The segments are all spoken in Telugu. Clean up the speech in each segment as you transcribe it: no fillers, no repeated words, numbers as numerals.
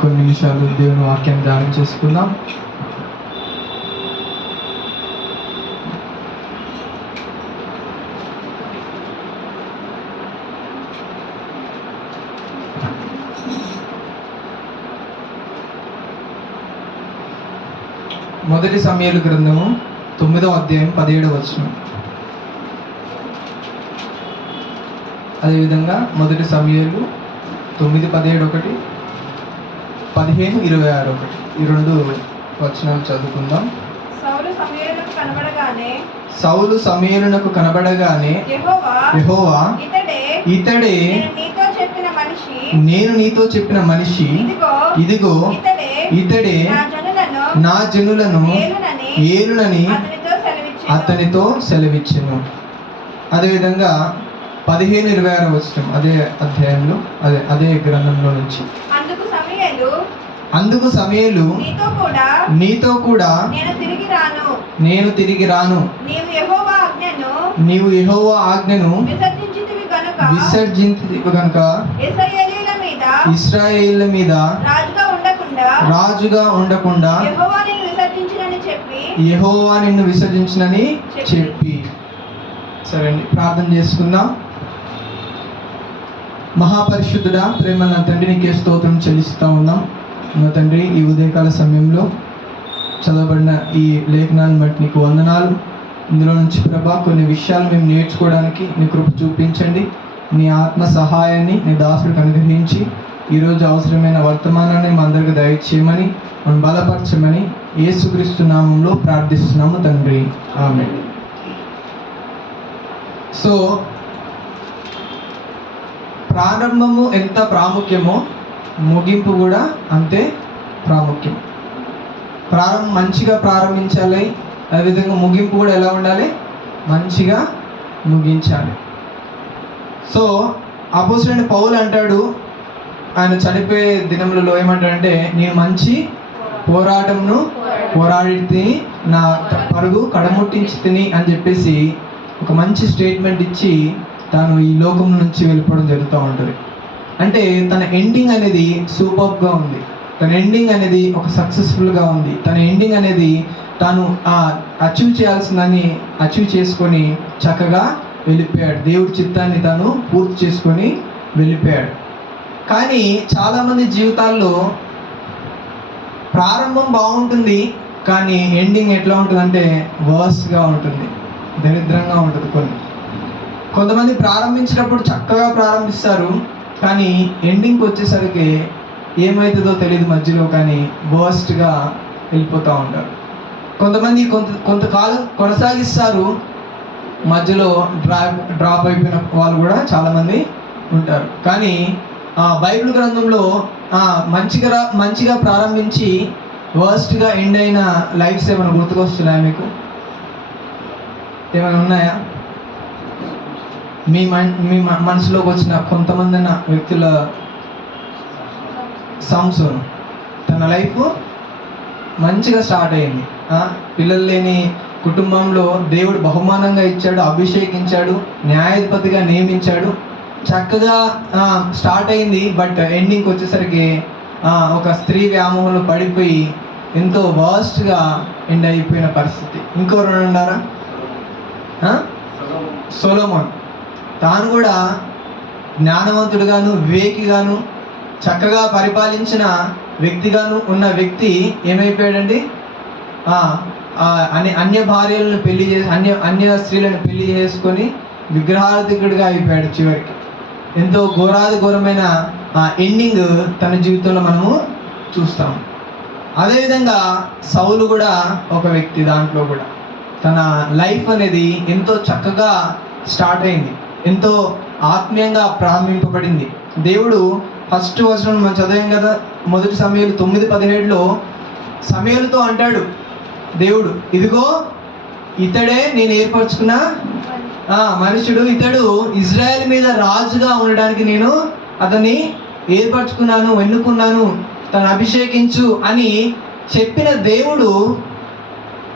కొన్ని నిమిషాలు దేవుని వాక్యాన్ని ధ్యానం చేసుకుందాం. మొదటి సమూయేలు గ్రంథము 9వ అధ్యాయం 17వ వచనం. అదేవిధంగా మొదటి సమూయేలు 9:17 ఒకటి, 15:26 ఒకటి, ఈ రెండు వచనాలు చదువుకుందాం. సౌలు సమూయేలునకు కనబడగానే యెహోవా ఇతడే నేను నీతో చెప్పిన మనిషి, ఇదిగో ఇతడే నా జనులను ఏలునని అతనితో సెలవిచ్చెను. అదేవిధంగా 15:26 వచనం అదే అధ్యాయంలో అదే గ్రంథంలో నుంచి, అందుకు సమూయేలు నీతో కూడా నేను తిరిగి రాను, నీవు యెహోవా ఆజ్ఞను విసర్జించితివి గనుక ఇశ్రాయేలుల మీద రాజుగా ఉండకుండా యెహోవా నిన్ను విసర్జించునని చెప్పి. సరే అండి, ప్రార్థన చేసుకుందాం. మహాపరిశుద్ధుడా, ప్రేమ నా తండ్రి, నీకే స్తోత్రం చెల్లిస్తూ ఉన్నాం. నా తండ్రి, ఈ ఉదయకాల సమయంలో చదవబడిన ఈ లేఖనాన్ని బట్టి నీకు వందనాలు. ఇందులో నుంచి ప్రభా కొన్ని విషయాలు మేము నేర్చుకోవడానికి నీ కృప చూపించండి. నీ ఆత్మ సహాయాన్ని నీ దాసుడికి అనుగ్రహించి ఈరోజు అవసరమైన వర్తమానాన్ని మా అందరికి దయచేయమని, మనం బలపరచమని యేసుక్రీస్తు నామంలో ప్రార్థిస్తున్నాము తండ్రి, ఆమేన్. సో ప్రారంభము ఎంత ప్రాముఖ్యమో ముగింపు కూడా అంతే ప్రాముఖ్యం. మంచిగా ప్రారంభించాలి, అదేవిధంగా ముగింపు కూడా ఎలా ఉండాలి, మంచిగా ముగించాలి. సో అపోస్తలుడైన పౌలు అంటాడు, ఆయన చనిపోయే దినములలో ఏమంటాడంటే, నేను మంచి పోరాటంను పోరాడి నా పరుగు కడముట్టించి తిని అని చెప్పేసి ఒక మంచి స్టేట్మెంట్ ఇచ్చి తాను ఈ లోకం నుంచి వెళ్ళిపోవడం జరుగుతూ ఉంటుంది. అంటే తన ఎండింగ్ అనేది సూపర్గా ఉంది, తన ఎండింగ్ అనేది ఒక సక్సెస్ఫుల్గా ఉంది, తన ఎండింగ్ అనేది తాను అచీవ్ చేయాల్సిందని అచీవ్ చేసుకొని చక్కగా వెళ్ళిపోయాడు. దేవుడి చిత్తాన్ని తాను పూర్తి చేసుకొని వెళ్ళిపోయాడు. కానీ చాలామంది జీవితాల్లో ప్రారంభం బాగుంటుంది, కానీ ఎండింగ్ ఎట్లా ఉంటుందంటే వర్స్ట్గా ఉంటుంది, దరిద్రంగా ఉంటుంది. కొంతమంది ప్రారంభించినప్పుడు చక్కగా ప్రారంభిస్తారు, కానీ ఎండింగ్కి వచ్చేసరికి ఏమవుతుందో తెలియదు మధ్యలో, కానీ వర్స్ట్గా వెళ్ళిపోతూ ఉంటారు. కొంతమంది కొంతకాలం కొనసాగిస్తారు, మధ్యలో డ్రాప్ అయిపోయిన వాళ్ళు కూడా చాలామంది ఉంటారు. కానీ బైబిల్ గ్రంథంలో మంచిగా ప్రారంభించి వర్స్ట్గా ఎండ్ అయిన లైఫ్స్ ఏమైనా గుర్తుకొస్తున్నాయా మీకు? ఏమైనా ఉన్నాయా? మీ మనసులోకి వచ్చిన కొంతమంది వ్యక్తుల? సంసోను తన లైఫ్ మంచిగా స్టార్ట్ అయింది. పిల్లలు లేని కుటుంబంలో దేవుడు బహుమానంగా ఇచ్చాడు, అభిషేకించాడు, న్యాయాధిపతిగా నియమించాడు, చక్కగా స్టార్ట్ అయింది. బట్ ఎండింగ్కి వచ్చేసరికి ఒక స్త్రీ వ్యామోహంలో పడిపోయి ఎంతో వర్స్ట్గా ఎండ్ అయిపోయిన పరిస్థితి. ఇంకెవరు ఉన్నారా? సొలొమోన్. తాను కూడా జ్ఞానవంతుడుగాను వివేకిగాను చక్కగా పరిపాలించిన వ్యక్తిగాను ఉన్న వ్యక్తి ఏమైపోయాడండి? అన్య భార్యలను పెళ్లి చేసి అన్య స్త్రీలను పెళ్లి చేసుకొని విగ్రహారాధికుడిగా అయిపోయాడు. చివరికి ఎంతో ఘోరమైన ఎండింగ్ తన జీవితంలో మనము చూస్తాం. అదేవిధంగా సౌలు కూడా ఒక వ్యక్తి. దాంట్లో కూడా తన లైఫ్ అనేది ఎంతో చక్కగా స్టార్ట్ అయింది, ఎంతో ఆత్మీయంగా ప్రారంభింపబడింది. దేవుడు ఫస్ట్ వచనం మనం చదివాం కదా, మొదటి సమూయేలు 9:17లో సమూయేలుతో అంటాడు దేవుడు, ఇదిగో ఇతడే నేను ఏర్పరచుకున్న మనుషుడు, ఇతడు ఇజ్రాయెల్ మీద రాజుగా ఉండడానికి నేను అతన్ని ఏర్పరచుకున్నాను, ఎన్నుకున్నాను, తను అభిషేకించు అని చెప్పిన దేవుడు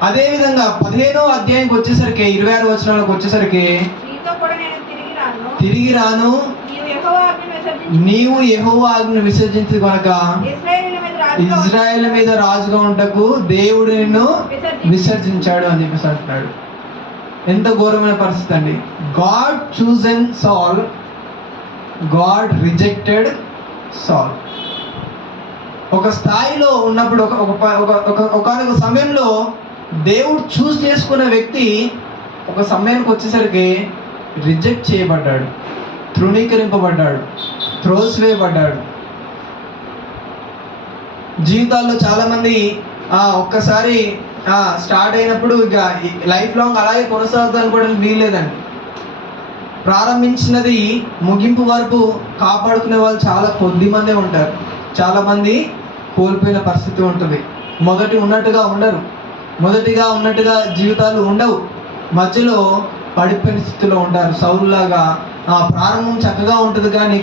అదేవిధంగా 15వ అధ్యాయంకి వచ్చేసరికి 26 వచనాలకు వచ్చేసరికి తిరిగి రాను, నీవు యెహోవా ఆజ్ఞను విసర్జించు కనుక ఇజ్రాయేల్ మీద రాజుగా ఉంటకు దేవుడు నిన్ను విసర్జించాడు అని చెప్పేసి అంటున్నాడు. ఎంత ఘోరమైన పరిస్థితి అండి. గాడ్ చూజన్ సాల్, గాడ్ రిజెక్టెడ్ సాల్. ఒక స్థాయిలో ఉన్నప్పుడు ఒక సమయంలో దేవుడు చూస్ చేసుకున్న వ్యక్తి ఒక సమయానికి వచ్చేసరికి రిజెక్ట్ చేయబడ్డాడు, తృణీకరింపబడ్డాడు, త్రోసివేయబడ్డాడు. జీవితాల్లో చాలామంది ఒక్కసారి స్టార్ట్ అయినప్పుడు ఇక లైఫ్ లాంగ్ అలాగే కొనసాగుతూ అనుకోవడానికి వీల్లేదండి. ప్రారంభించినది ముగింపు వరకు కాపాడుకునే వాళ్ళు చాలా కొద్ది మందే ఉంటారు. చాలామంది కోల్పోయిన పరిస్థితి ఉంటుంది. ఉన్నట్టుగా ఉండరు, మొదటిగా ఉన్నట్టుగా జీవితాలు ఉండవు, మధ్యలో పడిపోయిన స్థితిలో ఉంటారు. సౌలులాగా ప్రారంభం చక్కగా ఉంటుంది కానీ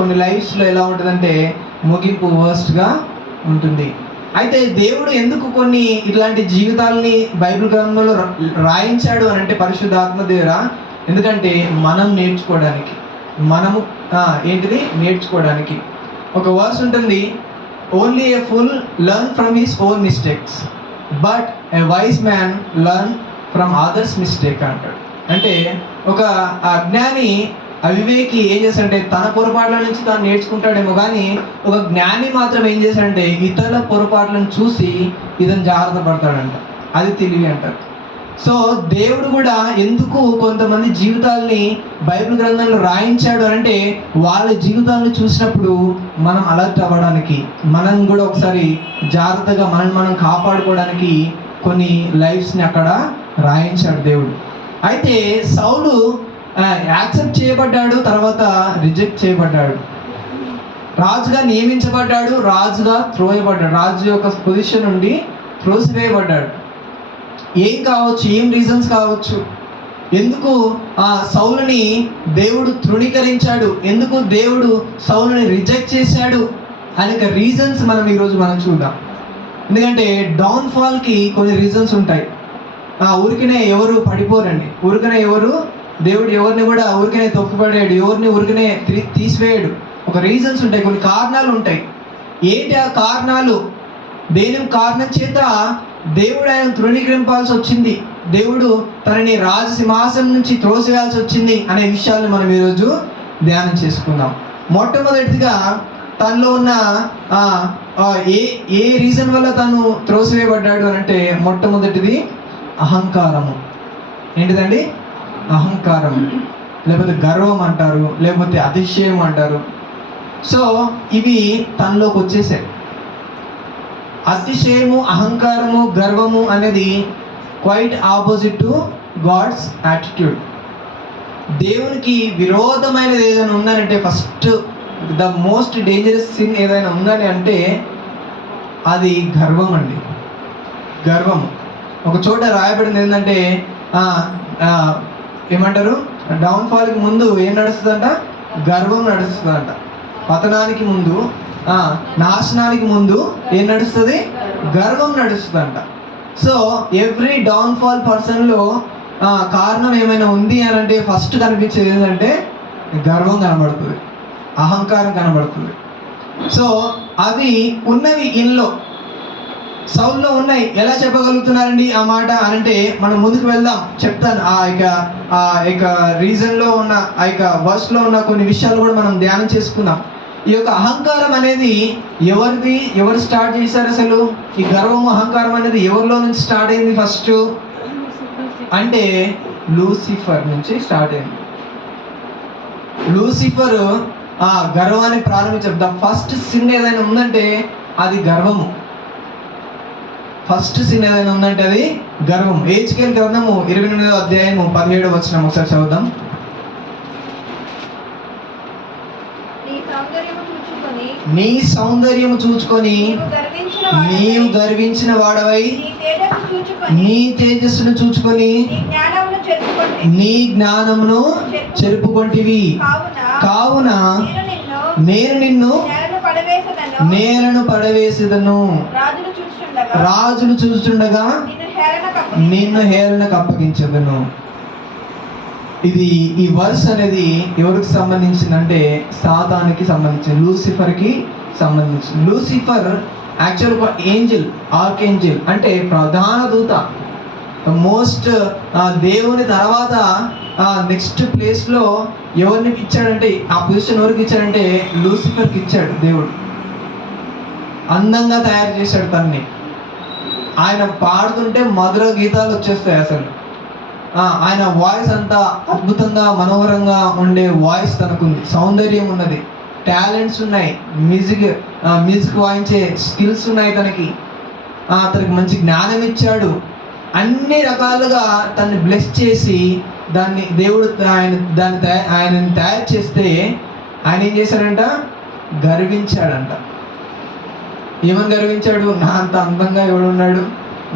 కొన్ని లైఫ్స్లో ఎలా ఉంటుందంటే ముగింపు వర్స్ట్గా ఉంటుంది. అయితే దేవుడు ఎందుకు కొన్ని ఇట్లాంటి జీవితాలని బైబిల్ గ్రంథంలో రాయించాడు అని అంటే పరిశుద్ధాత్మ ద్వారా, ఎందుకంటే మనం నేర్చుకోవడానికి, మనము నేర్చుకోవడానికి. ఒక వర్స్ ఉంటుంది, only A full learn from his own mistakes but A vice man learn from others mistake అంటాడు. అంటే ఒక అజ్ఞాని, అవివేకి ఏం చేశాడంటే తన పొరపాట్ల నుంచి తాను నేర్చుకుంటాడేమో, కానీ ఒక జ్ఞాని మాత్రం ఏం చేశాడంటే ఇతరుల పొరపాట్లను చూసి ఇతను జాగ్రత్త పడతాడంట. అది తెలివి అంటారు. సో దేవుడు కూడా ఎందుకు కొంతమంది జీవితాల్ని బైబిల్ గ్రంథంలో రాయించాడు అంటే వాళ్ళ జీవితాలను చూసినప్పుడు మనం అలర్ట్ అవ్వడానికి, మనం కూడా ఒకసారి జాగ్రత్తగా మనం కాపాడుకోవడానికి కొన్ని లైఫ్స్ని అక్కడ రాయించాడు దేవుడు. అయితే సౌలు యాక్సెప్ట్ చేయబడ్డాడు, తర్వాత రిజెక్ట్ చేయబడ్డాడు. రాజుగా నియమించబడ్డాడు, రాజుగా త్రోయబడ్డాడు, రాజు యొక్క పొజిషన్ నుండి త్రోసివేయబడ్డాడు. ఏం కావచ్చు, ఏం రీజన్స్ కావచ్చు, ఎందుకు సౌలుని దేవుడు తృణీకరించాడు, ఎందుకు దేవుడు సౌలుని రిజెక్ట్ చేశాడు అనేక రీజన్స్ ఈరోజు మనం చూద్దాం. ఎందుకంటే డౌన్ఫాల్కి కొన్ని రీజన్స్ ఉంటాయి. ఊరికనే ఎవరు పడిపోరండి, ఊరికనే దేవుడు ఎవరిని కూడా ఊరికనే తొక్కుపడాడు, ఎవరిని ఊరికనే తీసివేయడు. ఒక రీజన్స్ ఉంటాయి, కొన్ని కారణాలు ఉంటాయి. ఏంటి ఆ కారణాలు? దేని కారణం చేత దేవుడు ఆయన తృణీకరింపాల్సి వచ్చింది, దేవుడు తనని రాజసింహాసనం నుంచి త్రోసివేయాల్సి వచ్చింది అనే విషయాలను మనం ఈరోజు ధ్యానం చేసుకుందాం. మొట్టమొదటిగా తనలో ఉన్న ఏ రీజన్ వల్ల తను త్రోసివేయబడ్డాడు అని అంటే మొట్టమొదటిది అహంకారము. ఏంటిదండి? అహంకారం, లేకపోతే గర్వం అంటారు, లేకపోతే అతిశయం అంటారు. సో ఇవి తనలోకి వచ్చేసాయి. అతిశయము, అహంకారము, గర్వము అనేది quite opposite to God's attitude. దేవునికి విరోధమైనది ఏదైనా ఉందనంటే, first the most dangerous sin ఏదైనా ఉందని అంటే అది గర్వం అండి. గర్వము. ఒక చోట రాయబడింది ఏంటంటే ఏమంటారు, డౌన్ఫాల్కి ముందు ఏం నడుస్తుందంట? గర్వం నడుస్తుందంట. పతనానికి ముందు, నాశనానికి ముందు ఏం నడుస్తుంది? గర్వం నడుస్తుందంట. సో ఎవ్రీ డౌన్ఫాల్ పర్సన్లో కారణం ఏమైనా ఉంది అని అంటే ఫస్ట్ కనిపించేది ఏంటంటే గర్వం కనబడుతుంది, అహంకారం కనబడుతుంది. సో అవి ఉన్నవి ఇన్లో, సౌల్లో ఉన్నాయి. ఎలా చెప్పగలుగుతున్నారండి ఆ మాట అనంటే మనం ముందుకు వెళ్దాం, చెప్తాను. ఆ యొక్క రీజన్లో ఉన్న ఆ యొక్క వర్స్లో ఉన్న కొన్ని విషయాలు కూడా మనం ధ్యానం చేసుకుందాం. ఈ యొక్క అహంకారం అనేది ఎవరు స్టార్ట్ చేశారు? అసలు ఈ గర్వము, అహంకారం అనేది ఎవరిలో నుంచి స్టార్ట్ అయింది? ఫస్ట్ అంటే లూసిఫర్ నుంచి స్టార్ట్ అయింది. లూసిఫర్ ఆ గర్వాన్ని ప్రారంభించారు. ఫస్ట్ సిన్ ఏదైనా ఉందంటే అది గర్వము. ఫస్ట్ సిన్ ఏదైనా ఉందంటే అది గర్వం. హెజ్కేలు గ్రంథము 28వ అధ్యాయము 17వ వచనం ఒకసారి చదువుదాం. నీ సౌందర్యము చూచుకొని నీవు గర్వించిన వాడవై నీ తేజస్సును చూచుకొని నీ జ్ఞానమును చెరుపుకొంటివి. కావున నేను నిన్ను నేలను పడవేసేదను, రాజులు చూస్తుండగా నిన్ను హేళనకు అప్పగించదును. ఇది ఈ వర్స్ అనేది ఎవరికి సంబంధించిందంటే సాతానికి సంబంధించింది, లూసిఫర్కి సంబంధించింది. లూసిఫర్ యాక్చువల్ ఒక ఏంజల్, ఆర్కేంజల్ అంటే ప్రధాన దూత. మోస్ట్ దేవుని తర్వాత నెక్స్ట్ ప్లేస్లో ఎవరిని ఇచ్చాడంటే, ఆ పొజిషన్ ఎవరికి ఇచ్చాడంటే లూసిఫర్కి ఇచ్చాడు దేవుడు. అందంగా తయారు చేశాడు తన్ని. ఆయన పాడుతుంటే మధుర గీతాలు వచ్చేస్తాయి అసలు. ఆయన వాయిస్ అంతా అద్భుతంగా మనోహరంగా ఉండే వాయిస్ తనకుంది, సౌందర్యం ఉన్నది, టాలెంట్స్ ఉన్నాయి, మ్యూజిక్ వాయించే స్కిల్స్ ఉన్నాయి తనకి. అతనికి మంచి జ్ఞానం ఇచ్చాడు. అన్ని రకాలుగా తన్ని బ్లెస్ చేసి దాన్ని దేవుడు ఆయనని తయారు చేస్తే ఆయన ఏం చేశాడంట, గర్వించాడంట. ఏమని గర్వించాడు? నా అంత అందంగా ఎవడున్నాడు,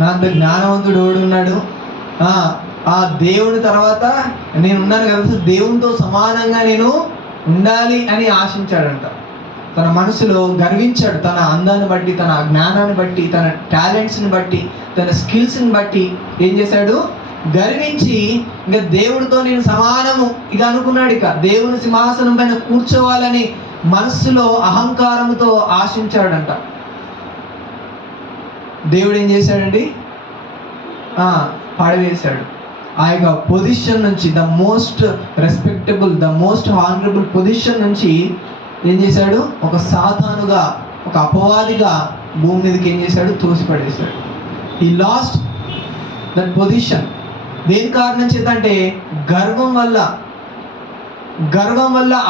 నా అంత జ్ఞానవంతుడు ఎవడున్నాడు, ఆ దేవుని తర్వాత నేను ఉన్నాను కదా, దేవునితో సమానంగా నేను ఉండాలి అని ఆశించాడంట. తన మనసులో గర్వించాడు. తన అందాన్ని బట్టి, తన జ్ఞానాన్ని బట్టి, తన టాలెంట్స్ని బట్టి, తన స్కిల్స్ని బట్టి ఏం చేశాడు? గర్వించి ఇంకా దేవుడితో నేను సమానము ఇక అనుకున్నాడు. ఇక దేవుని సింహాసనం పైన కూర్చోవాలని మనస్సులో అహంకారంతో ఆశించాడంట. దేవుడు ఏం చేశాడండి? పడవేశాడు. ఆ యొక్క పొజిషన్ నుంచి, the most respectable, the most honourable position నుంచి ఏం చేశాడు? ఒక సాతానుగా, ఒక అపవాదిగా భూమి మీదకి ఏం చేశాడు? తోసిపడేశాడు. He lost that position. దేని కారణం చేత అంటే గర్వం వల్ల,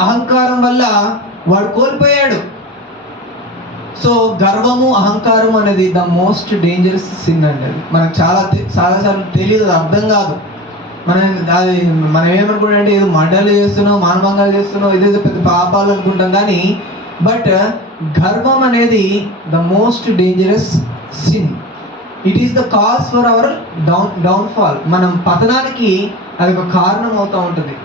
అహంకారం వల్ల వాడు కోల్పోయాడు. సో గర్వము, అహంకారం అనేది ద మోస్ట్ డేంజరస్ సిన్ అండి. అది మనకు చాలాసార్లు తెలియదు, అర్థం కాదు. మనం ఏమనుకుంటాం అంటే ఏదో మర్డర్లు చేస్తున్నాం, మానభంగాలు చేస్తున్నాం, ఇదేదో పెద్ద పాపాలు అనుకుంటాం. కానీ బట్ గర్వం అనేది the most dangerous sin. It is the cause for hour downfall. మనం పతనానికి అది ఒక కారణం అవుతూ ఉంటుంది.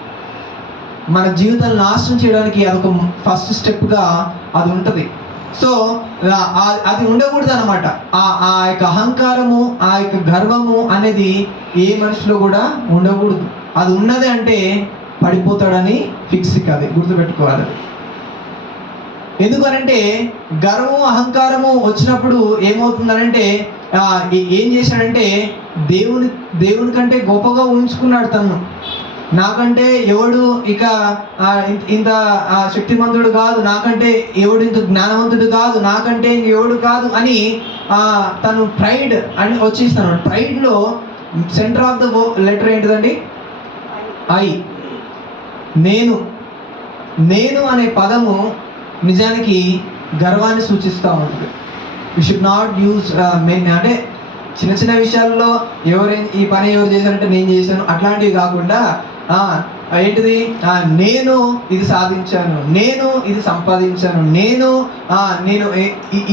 మన జీవితాన్ని నాశనం చేయడానికి అదొక ఫస్ట్ స్టెప్గా అది ఉంటుంది. సో అది ఉండకూడదు అనమాట. ఆ యొక్క అహంకారము, ఆ యొక్క గర్వము అనేది ఏ మనిషిలో కూడా ఉండకూడదు. అది ఉన్నది అంటే పడిపోతాడని ఫిక్స్ కాదు, గుర్తుపెట్టుకోవాలి. ఎందుకనంటే గర్వము, అహంకారము వచ్చినప్పుడు ఏమవుతుందనంటే ఏం చేశాడంటే దేవుని కంటే గొప్పగా ఊహించుకున్నాడు తను. నాకంటే ఎవడు ఇక ఇంత శక్తిమంతుడు కాదు, నాకంటే ఎవడు ఇంత జ్ఞానవంతుడు కాదు, నాకంటే ఎవడు కాదు అని తను ప్రైడ్ అని వచ్చేస్తాను. ప్రైడ్లో సెంటర్ ఆఫ్ ద లెటర్ ఏంటిదండి? ఐ. నేను అనే పదము నిజానికి గర్వాన్ని సూచిస్తూ ఉంటుంది. యూ షుడ్ నాట్ యూజ్ అంటే చిన్న చిన్న విషయాల్లో ఈ పని ఎవరు చేశారంటే నేను చేశాను అట్లాంటివి కాకుండా ఏంటిది? నేను ఇది సాధించాను, నేను ఇది సంపాదించాను, నేను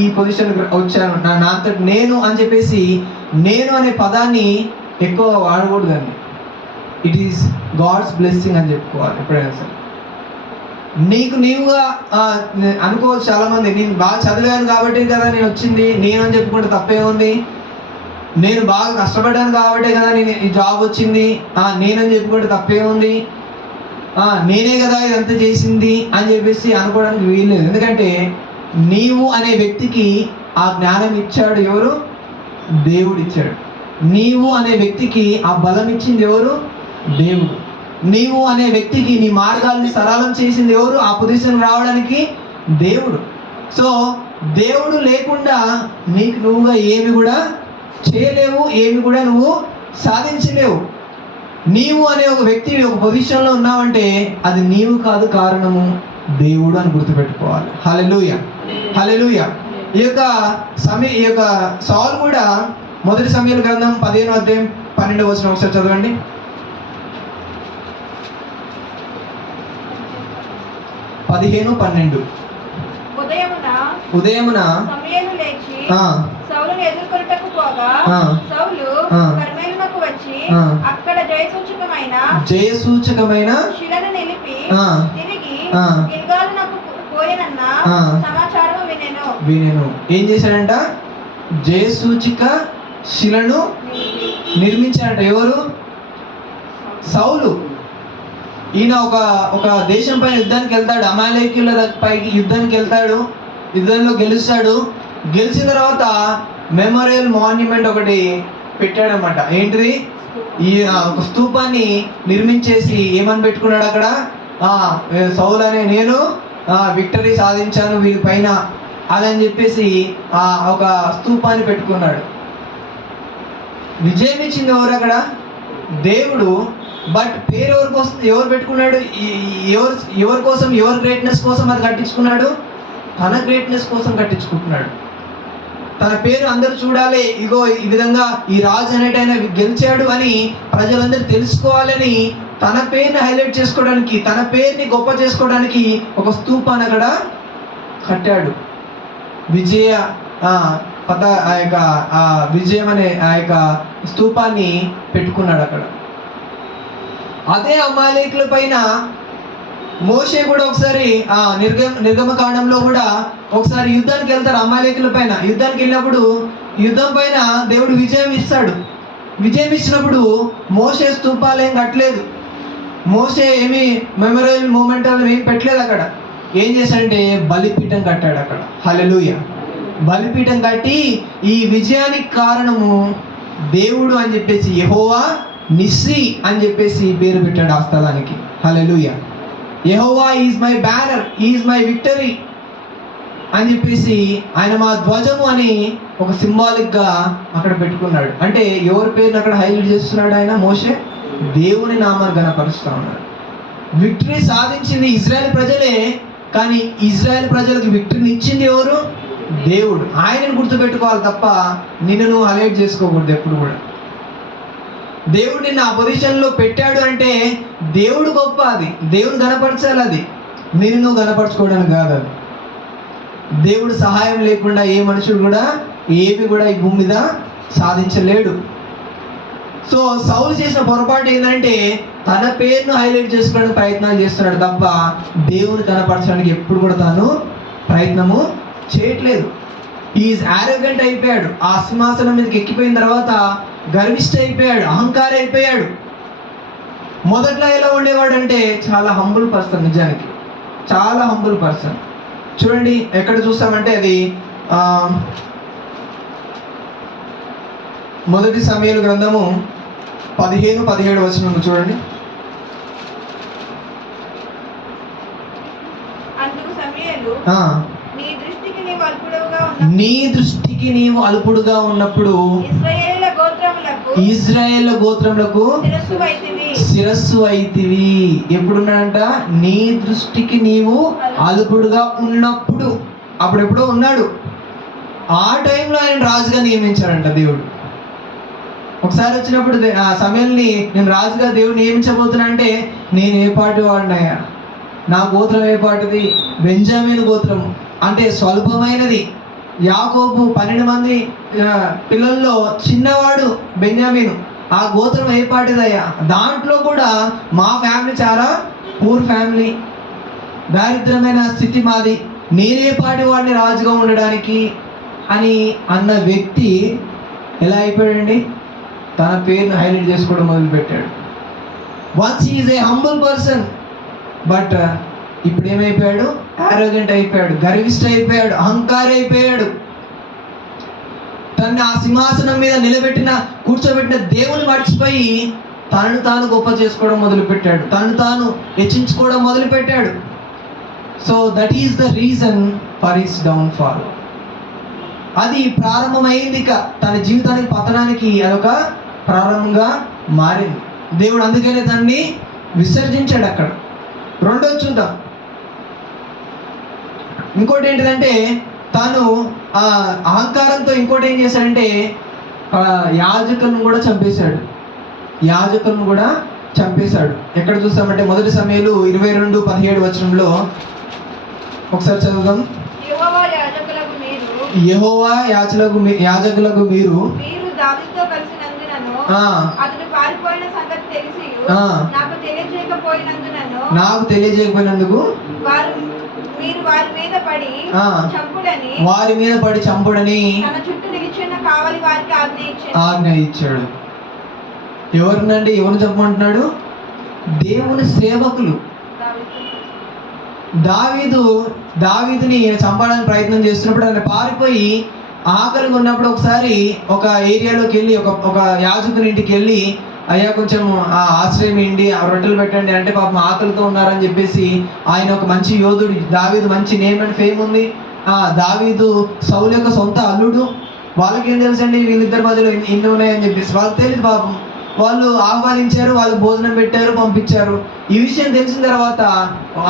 ఈ పొజిషన్కి వచ్చాను, నా అంతటి నేను అని చెప్పేసి నేను అనే పదాన్ని ఎక్కువ వాడకూడదండి. ఇట్ ఈస్ గాడ్స్ బ్లెస్సింగ్ అని చెప్పుకోవాలి ఎప్పుడైనా సరే. నీవుగా అనుకోవచ్చు చాలామంది, నేను బాగా చదివాను కాబట్టి కదా నేను వచ్చింది, నేను అని చెప్పుకుంటే తప్పే ఉంది. నేను బాగా కష్టపడ్డాను కాబట్టే కదా నేను ఈ జాబ్ వచ్చింది, నేనని చెప్పుకుంటే తప్పే ఉంది. నేనే కదా ఇదంతా చేసింది అని చెప్పేసి అనుకోవడానికి వీల్లేదు. ఎందుకంటే నీవు అనే వ్యక్తికి ఆ జ్ఞానం ఇచ్చాడు ఎవరు? దేవుడు ఇచ్చాడు. నీవు అనే వ్యక్తికి ఆ బలం ఇచ్చింది ఎవరు? దేవుడు. నీవు అనే వ్యక్తికి నీ మార్గాల్ని సరళం చేసింది ఎవరు? ఆ పొజిషన్ రావడానికి దేవుడు. సో దేవుడు లేకుండా నీకు నువ్వుగా ఏమి కూడా చేయలేవు, ఏమి కూడా నువ్వు సాధించలేవు. నీవు అనే ఒక వ్యక్తి ఒక పొజిషన్లో ఉన్నావంటే అది నీవు కాదు, కారణము దేవుడు అని గుర్తుపెట్టుకోవాలి. హల్లెలూయా, హల్లెలూయా. ఈ యొక్క సౌలు కూడా మొదటి సమూయేలు గ్రంథం 15వ అధ్యాయం 12వ వచనం ఒకసారి చదవండి. 15:12. ఉదయమున సమూయేలు లేచి సౌలును ఎదుర్కొనుటకు పోగా సౌలు కర్మెలునకు వచ్చి అక్కడ జయసూచకమైన శిలను నిలిపి తిరిగి గిల్గాలునకు పోయెనన్న సమాచారము వినెను. ఏం చేశాడంట? జయసూచిక శిలను నిర్మించాడంట. ఎవరు? సౌలు. ఈయన ఒక దేశం పైన యుద్ధానికి వెళ్తాడు, అమాలేకీయుల పైకి యుద్ధానికి వెళ్తాడు, యుద్ధంలో గెలుస్తాడు. గెలిచిన తర్వాత మెమోరియల్ మాన్యుమెంట్ ఒకటి పెట్టాడనమాట. ఏంటిది? ఈ ఒక స్తూపాన్ని నిర్మించేసి ఏమని పెట్టుకున్నాడు అక్కడ, సౌలు అనే నేను విక్టరీ సాధించాను వీరి పైన అని చెప్పేసి ఒక స్తూపాన్ని పెట్టుకున్నాడు. విజయం ఇచ్చింది ఎవరు అక్కడ? దేవుడు. బట్ పేరు ఎవరి కోసం, ఎవరు పెట్టుకున్నాడు? ఎవరి కోసం, ఎవరి గ్రేట్నెస్ కోసం అది కట్టించుకున్నాడు? తన గ్రేట్నెస్ కోసం కట్టించుకుంటున్నాడు. తన పేరు అందరూ చూడాలి, ఇగో ఈ విధంగా ఈ రాజు అనేటైనా గెలిచాడు అని ప్రజలందరూ తెలుసుకోవాలని తన పేరుని హైలైట్ చేసుకోవడానికి, తన పేరుని గొప్ప చేసుకోవడానికి ఒక స్తూపాన్ని అక్కడ కట్టాడు. విజయ విజయం అనే ఆ యొక్క స్తూపాన్ని పెట్టుకున్నాడు అక్కడ. అదే అమాలేకుల పైన మోషే కూడా ఒకసారి నిర్గమకాండంలో కూడా ఒకసారి యుద్ధానికి వెళ్తారు. అమాలేకుల పైన యుద్ధానికి వెళ్ళినప్పుడు యుద్ధం పైన దేవుడు విజయం ఇస్తాడు. విజయం ఇచ్చినప్పుడు మోషే స్తూపాలు ఏం కట్టలేదు, మోషే ఏమి మెమోరియల్ మూమెంట్ ఏం పెట్టలేదు. అక్కడ ఏం చేశాడంటే బలిపీఠం కట్టాడు అక్కడ. హల్లెలూయా. బలిపీఠం కట్టి ఈ విజయానికి కారణము దేవుడు అని చెప్పేసి యెహోవా నిస్సి అని చెప్పేసి పేరు పెట్టాడు ఆ స్థలానికి. హల్లెలూయా. యెహోవా is my banner, is my victory అని చెప్పేసి ఆయన మా ధ్వజము అని ఒక సింబాలిక్ గా అక్కడ పెట్టుకున్నాడు. అంటే ఎవరి పేరుని అక్కడ హైలైట్ చేస్తున్నాడు ఆయన? మోషే దేవుని నామాన్ని గణపరుస్తా ఉన్నాడు. విక్టరీ సాధించింది ఇజ్రాయెల్ ప్రజలే, కానీ ఇజ్రాయెల్ ప్రజలకు విక్టరీని ఇచ్చింది ఎవరు? దేవుడు. ఆయనను గుర్తుపెట్టుకోవాలి తప్ప నిన్ను నువ్వు హైలైట్ చేసుకోకూడదు ఎప్పుడు కూడా. దేవుడు నిన్ను ఆ పొజిషన్లో పెట్టాడు అంటే దేవుడు గొప్ప, అది దేవుడు గణపరచాలి, అది నిన్ను నువ్వు గణపరచుకోవడానికి కాదు. అది దేవుడు సహాయం లేకుండా ఏ మనుషుడు కూడా ఏమి కూడా ఈ భూమి మీద సాధించలేడు. సో సౌలు చేసిన పొరపాటు ఏంటంటే తన పేరును హైలైట్ చేసుకోవడానికి ప్రయత్నాలు చేస్తున్నాడు తప్ప దేవుని కనపరచడానికి ఎప్పుడు కూడా తాను ప్రయత్నము చేయట్లేదు. ఈజ్ యారోగెంట్ అయిపోయాడు. ఆ సింహాసనం మీదకి ఎక్కిపోయిన తర్వాత గర్విష్ఠ అయిపోయాడు, అహంకారి అయిపోయాడు. మొదట్లో ఎలా ఉండేవాడు అంటే చాలా హంబుల్ పర్సన్, నిజానికి చాలా హంబుల్ పర్సన్. చూడండి ఎక్కడ చూస్తామంటే అది మొదటి సమూయేలు గ్రంథము 15-17 వచనం చూడండి. నీ దృష్టికి నీవు అల్పుడుగా ఉన్నప్పుడు ఇశ్రాయేలు గోత్రములకు శిరస్సు అయితివి. ఎప్పుడున్నాడంట? నీ దృష్టికి నీవు అల్పుడుగా ఉన్నప్పుడు. అప్పుడెప్పుడో ఉన్నాడు. ఆ టైంలో ఆయన రాజుగా నియమించాడంట దేవుడు. ఒకసారి వచ్చినప్పుడు ఆ సమయాన్ని నేను రాజుగా దేవుడు నియమించబోతున్నా అంటే నేను ఏ పార్టీ వాడినాయా? నా గోత్రం ఏ పాటిది? బెంజామీను గోత్రము, అంటే స్వల్పమైనది. యాకోబు 12 మంది పిల్లల్లో చిన్నవాడు బెంజామీను. ఆ గోత్రం ఏ పాటిదయ్యా? దాంట్లో కూడా మా ఫ్యామిలీ చాలా పూర్ ఫ్యామిలీ, దారిద్రమైన స్థితి మాది, నేనే పాటి వాడిని రాజుగా ఉండడానికి అని అన్న వ్యక్తి ఎలా అయిపోయాడండి? తన పేరును హైలైట్ చేసుకోవడం మొదలుపెట్టాడు. Once is a humble person, but ఇప్పుడు ఏమైపోయాడు? యారోగెంట్ అయిపోయాడు, గర్విష్ఠ అయిపోయాడు, అహంకారి అయిపోయాడు. తను ఆ సింహాసనం మీద కూర్చోబెట్టిన దేవుని మర్చిపోయి తనను తాను గొప్ప చేసుకోవడం మొదలుపెట్టాడు, తనను తాను హెచ్చించుకోవడం మొదలుపెట్టాడు. So that is the reason for his downfall. అది ప్రారంభమైంది. ఇక తన జీవితానికి పతనానికి అదొక ప్రారంభంగా మారింది. దేవుడు అందుకనే దాన్ని విసర్జించాడు అక్కడ. రెండోది చూద్దాం. ఇంకోటి ఏంటిదంటే తాను ఆ అహంకారంతో ఇంకోటి ఏం చేశాడంటే యాజకులను కూడా చంపేశాడు. ఎక్కడ చూస్తామంటే మొదటి సమూయేలు 22-17 వచనంలో ఒకసారి చదువుదాం. యెహోవా యాజకులకు మీరు దావీదుతో కలిసినందునను అతడు పారిపోయిన సంగతి తెలిసి నాకు తెలియజేయకపోయినందుకు మీరు వారి మీద పడి చంపుడని తన చుట్టూ నిలిచిన కావలి వారికి ఆజ్ఞ ఇచ్చాడు. ఎవరినండి? ఎవరిని చంపమంటున్నాడు? దేవుని సేవకులు. దావీదుని చంపడానికి ప్రయత్నం చేస్తున్నప్పుడు ఆయన పారిపోయి ఆకలిగా ఉన్నప్పుడు ఒకసారి ఒక ఏరియాలోకి వెళ్ళి ఒక యాజకుని ఇంటికి వెళ్ళి, అయ్యా కొంచెం ఆశ్రయం ఏంటి, ఆ రొట్టెలు పెట్టండి అంటే పాపం ఆకలితో ఉన్నారని చెప్పేసి, ఆయన ఒక మంచి యోధుడు, దావీదు మంచి నేమ్ అండ్ ఫేమ్ ఉంది. దావీదు సౌలు యొక్క సొంత అల్లుడు. వాళ్ళకేం తెలుసండి వీళ్ళిద్దరి మధ్యలో ఇన్ని ఉన్నాయని చెప్పేసి, వాళ్ళకి తెలియదు పాపం. వాళ్ళు ఆహ్వానించారు, వాళ్ళకి భోజనం పెట్టారు, పంపించారు. ఈ విషయం తెలిసిన తర్వాత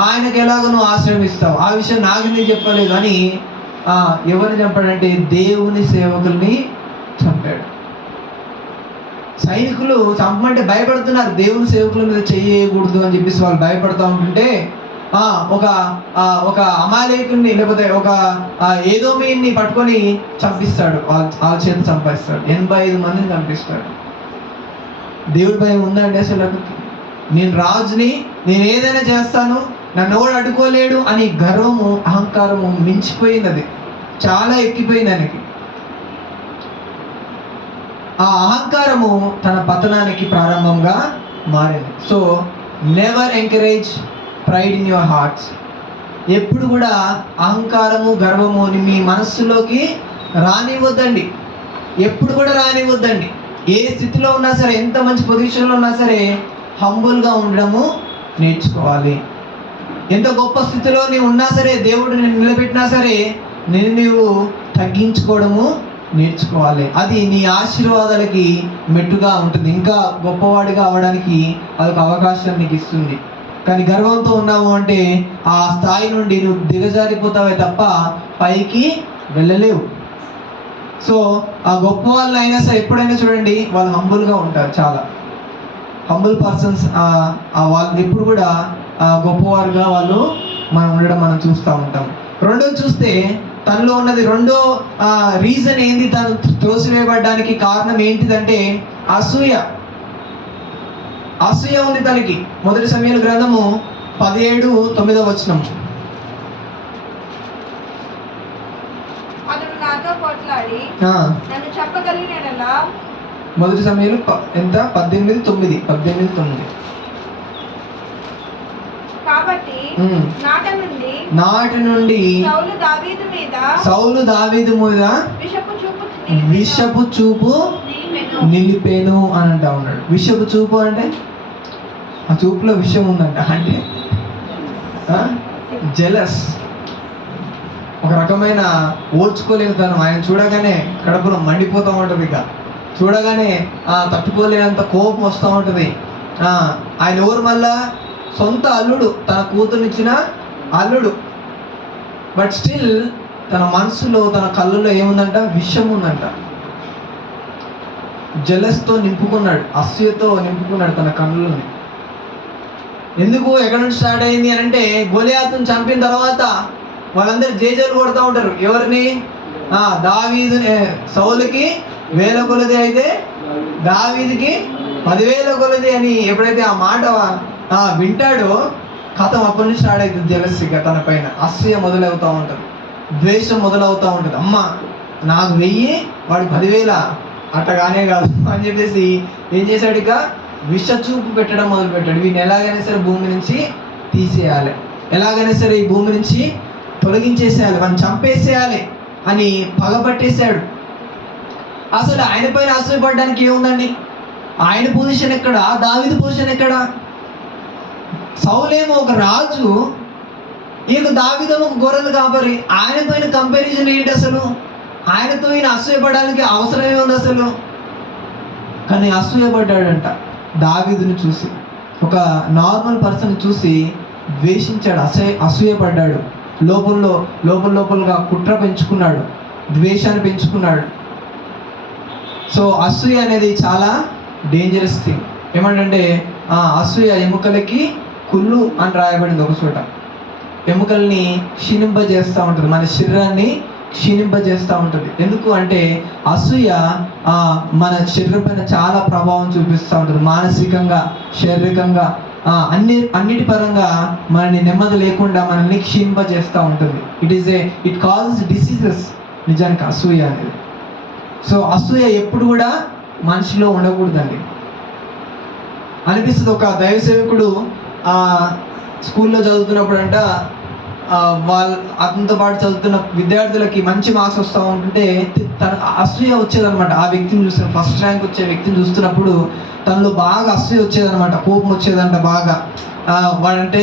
ఆయనకు ఎలాగో నువ్వు ఆశ్రయం ఇస్తావు, ఆ విషయం నాకు నీకు చెప్పలేదు అని ఎవరిని చంపాడంటే దేవుని సేవకుల్ని చంపాడు. సైనికులు చంపమంటే భయపడుతున్నారు, దేవుని సేవకుల మీద చేయకూడదు అని చెప్పేసి వాళ్ళు భయపడుతూ ఉంటుంటే ఒక అమాలేకుని లేకపోతే ఒక ఏదోమీని పట్టుకొని చంపిస్తాడు, వాళ్ళ చేత చంపేస్తాడు. 85 మందిని చంపిస్తాడు. దేవుడి భయం ఉందండి అసలు? నేను రాజుని, నేను ఏదైనా చేస్తాను, నన్ను ఎవడు అడ్డుకోలేడు అని గర్వము అహంకారము మించిపోయినది, చాలా ఎక్కిపోయింది ఆయనకి. ఆ అహంకారము తన పతనానికి ప్రారంభంగా మారింది. So never encourage pride in your hearts. ఎప్పుడు కూడా అహంకారము గర్వము మీ మనస్సులోకి రానివ్వద్దండి, ఎప్పుడు కూడా రానివ్వద్దండి. ఏ స్థితిలో ఉన్నా సరే, ఎంత మంచి పొజిషన్లో ఉన్నా సరే హంబుల్గా ఉండడము నేర్చుకోవాలి. ఎంత గొప్ప స్థితిలో నీవు ఉన్నా సరే, దేవుడు నిన్ను నిలబెట్టినా సరే నీవు తగ్గించుకోవడము నేర్చుకోవాలి. అది నీ ఆశీర్వాదాలకి మెట్టుగా ఉంటుంది, ఇంకా గొప్పవాడిగా అవడానికి అదొక అవకాశం నీకు ఇస్తుంది. కానీ గర్వంతో ఉన్నావు అంటే ఆ స్థాయి నుండి నువ్వు దిగజారిపోతావే తప్ప పైకి వెళ్ళలేవు. సో ఆ గొప్ప వాళ్ళు అయినా సరే ఎప్పుడైనా చూడండి, వాళ్ళు హంబుల్గా ఉంటారు, చాలా హంబుల్ పర్సన్స్. వాళ్ళు ఎప్పుడు కూడా గొప్పవారుగా వాళ్ళు ఉండడం మనం చూస్తూ ఉంటాం. రెండోది చూస్తే తనలో ఉన్నది రెండో రీజన్ ఏంది, తను త్రోసివేయబడ్డానికి కారణం ఏంటిదంటే అసూయ. అసూయ ఉంది తనకి. 1 సమూయేలు గ్రంథము 17:9 అతడు నాతో పోట్లాడి నన్ను చెప్పగలిగినలా. 1 సమూయేలు ఎంత 18:9. కాబట్టి నాటి నుండి సౌలు దావీదు మీద విషపు చూపు నిలిపేను అని అంటా ఉన్నాడు. విషపు చూపు అంటే ఆ చూపులో విషయం ఉందంట, అంటే జెలస్, ఒక రకమైన ఓర్చుకోలేని తనం. ఆయన చూడగానే కడుపులో మండిపోతూ ఉంటుంది, ఇక చూడగానే తట్టుకోలేనంత కోపం వస్తూ ఉంటుంది. ఆయన ఎవరు? మళ్ళా సొంత అల్లుడు, తన కూతురునిచ్చిన అల్లుడు. బట్ స్టిల్ తన మనసులో, తన కళ్ళల్లో ఏముందంట? విషం ఉందంట. జెలస్తో నింపుకున్నాడు, అసూయతో నింపుకున్నాడు తన కళ్ళని. ఎందుకు? ఎక్కడి నుంచి స్టార్ట్ అయింది అని అంటే, గొలియాతుని చంపిన తర్వాత వాళ్ళందరూ జేజేలు కొడుతూ ఉంటారు. ఎవరిని? దావీదు. సౌలుకి 1000 కొలది అయితే దావీదుకి 10,000 కొలది అని ఎప్పుడైతే ఆ మాట వింటాడో కథం, అప్పటి నుంచి స్టార్ట్ అవుతుంది జెలసీగా తన పైన. అసూయ మొదలవుతూ ఉంటుంది, ద్వేషం మొదలవుతూ ఉంటుంది. అమ్మ నాకు 1000, వాడికి 10,000, అట్టగానే కాదు అని చెప్పేసి ఏం చేశాడు? ఇక విషచూపు పెట్టడం మొదలు పెట్టాడు. వీడిని ఎలాగైనా సరే భూమి నుంచి తీసేయాలి, ఎలాగైనా సరే ఈ భూమి నుంచి తొలగించేసేయాలి, వాడిని చంపేసేయాలి అని పగబట్టేశాడు. అసలు ఆయన పైన అసూయపడడానికి ఏముందండి? ఆయన పొజిషన్ ఎక్కడ? దావీదు పొజిషన్ ఎక్కడ? సౌలేమో ఒక రాజు, ఈయన దావీదేమో ఒక గొర్రెలు కాపరి. ఆయన పైన కంపారిజన్ ఏంటి అసలు? ఆయనతో ఈయన అసూయపడడానికి అవసరం ఏముంది అసలు? కానీ అసూయపడ్డాడంట దావీదుని చూసి. ఒక నార్మల్ పర్సన్ చూసి ద్వేషించాడు, అసూయపడ్డాడు. లోపలగా కుట్ర పెంచుకున్నాడు, ద్వేషాన్ని పెంచుకున్నాడు. సో అసూయ అనేది చాలా డేంజరస్ థింగ్. ఏమంటే అసూయ ఎముకలకి కుళ్ళు అని రాయబడింది ఒక చోట. ఎముకల్ని క్షీణింపజేస్తూ ఉంటుంది, మన శరీరాన్ని క్షీణింపజేస్తూ ఉంటుంది. ఎందుకు అంటే అసూయ మన శరీరం పైన చాలా ప్రభావం చూపిస్తూ ఉంటుంది, మానసికంగా, శారీరకంగా, అన్నిటి పరంగా మనల్ని నెమ్మది లేకుండా మనల్ని క్షీణింపజేస్తూ ఉంటుంది. ఇట్ కాజెస్ డిసీజెస్ నిజానికి అసూయ అనేది. సో అసూయ ఎప్పుడు కూడా మనిషిలో ఉండకూడదండి. అనిపిస్తుంది. ఒక దైవ సేవకుడు స్కూల్లో చదువుతున్నప్పుడు అంట అతనితో పాటు చదువుతున్న విద్యార్థులకి మంచి మార్క్స్ వస్తూ ఉంటుంటే తన అసూయ వచ్చేదనమాట. ఆ వ్యక్తిని చూసిన ఫస్ట్ ర్యాంక్ వచ్చే వ్యక్తిని చూస్తున్నప్పుడు తనలో బాగా అసూయ వచ్చేదనమాట, కోపం వచ్చేదంట బాగా. వాడంటే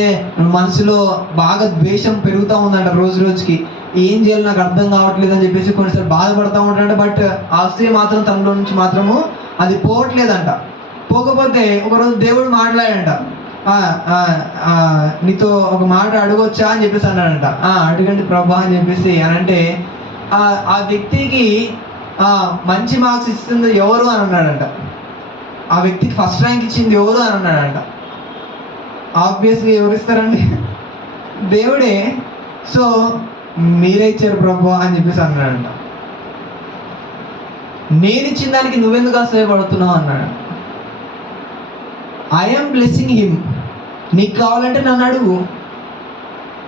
మనసులో బాగా ద్వేషం పెరుగుతూ ఉందంట రోజు రోజుకి. ఏం చేయాలి నాకు అర్థం కావట్లేదు అని చెప్పేసి కొన్నిసార్లు బాధపడతా ఉంటాడంట. బట్ ఆ అసూయ మాత్రం తనలో నుంచి మాత్రము అది పోవట్లేదంట. పోకపోతే ఒకరోజు దేవుడు మాట్లాడంట, నీతో ఒక మాట అడగొచ్చా అని చెప్పేసి అన్నాడంట. అడగండి ప్రభా అని చెప్పేసి అని అంటే ఆ వ్యక్తికి మంచి మార్క్స్ ఇస్తుంది ఎవరు అని అన్నాడంట. ఆ వ్యక్తికి ఫస్ట్ ర్యాంక్ ఇచ్చింది ఎవరు అని అన్నాడంట. ఆబ్వియస్గా ఎవరు ఇస్తారండి? దేవుడే. సో మీరే ఇచ్చారు ప్రభా అని చెప్పేసి అన్నాడంట. నేను ఇచ్చిన దానికి నువ్వెందుకు అసహ్యపడుతున్నావు అన్నాడు. I'm blessing him. నీకు కావాలంటే నన్ను అడుగు,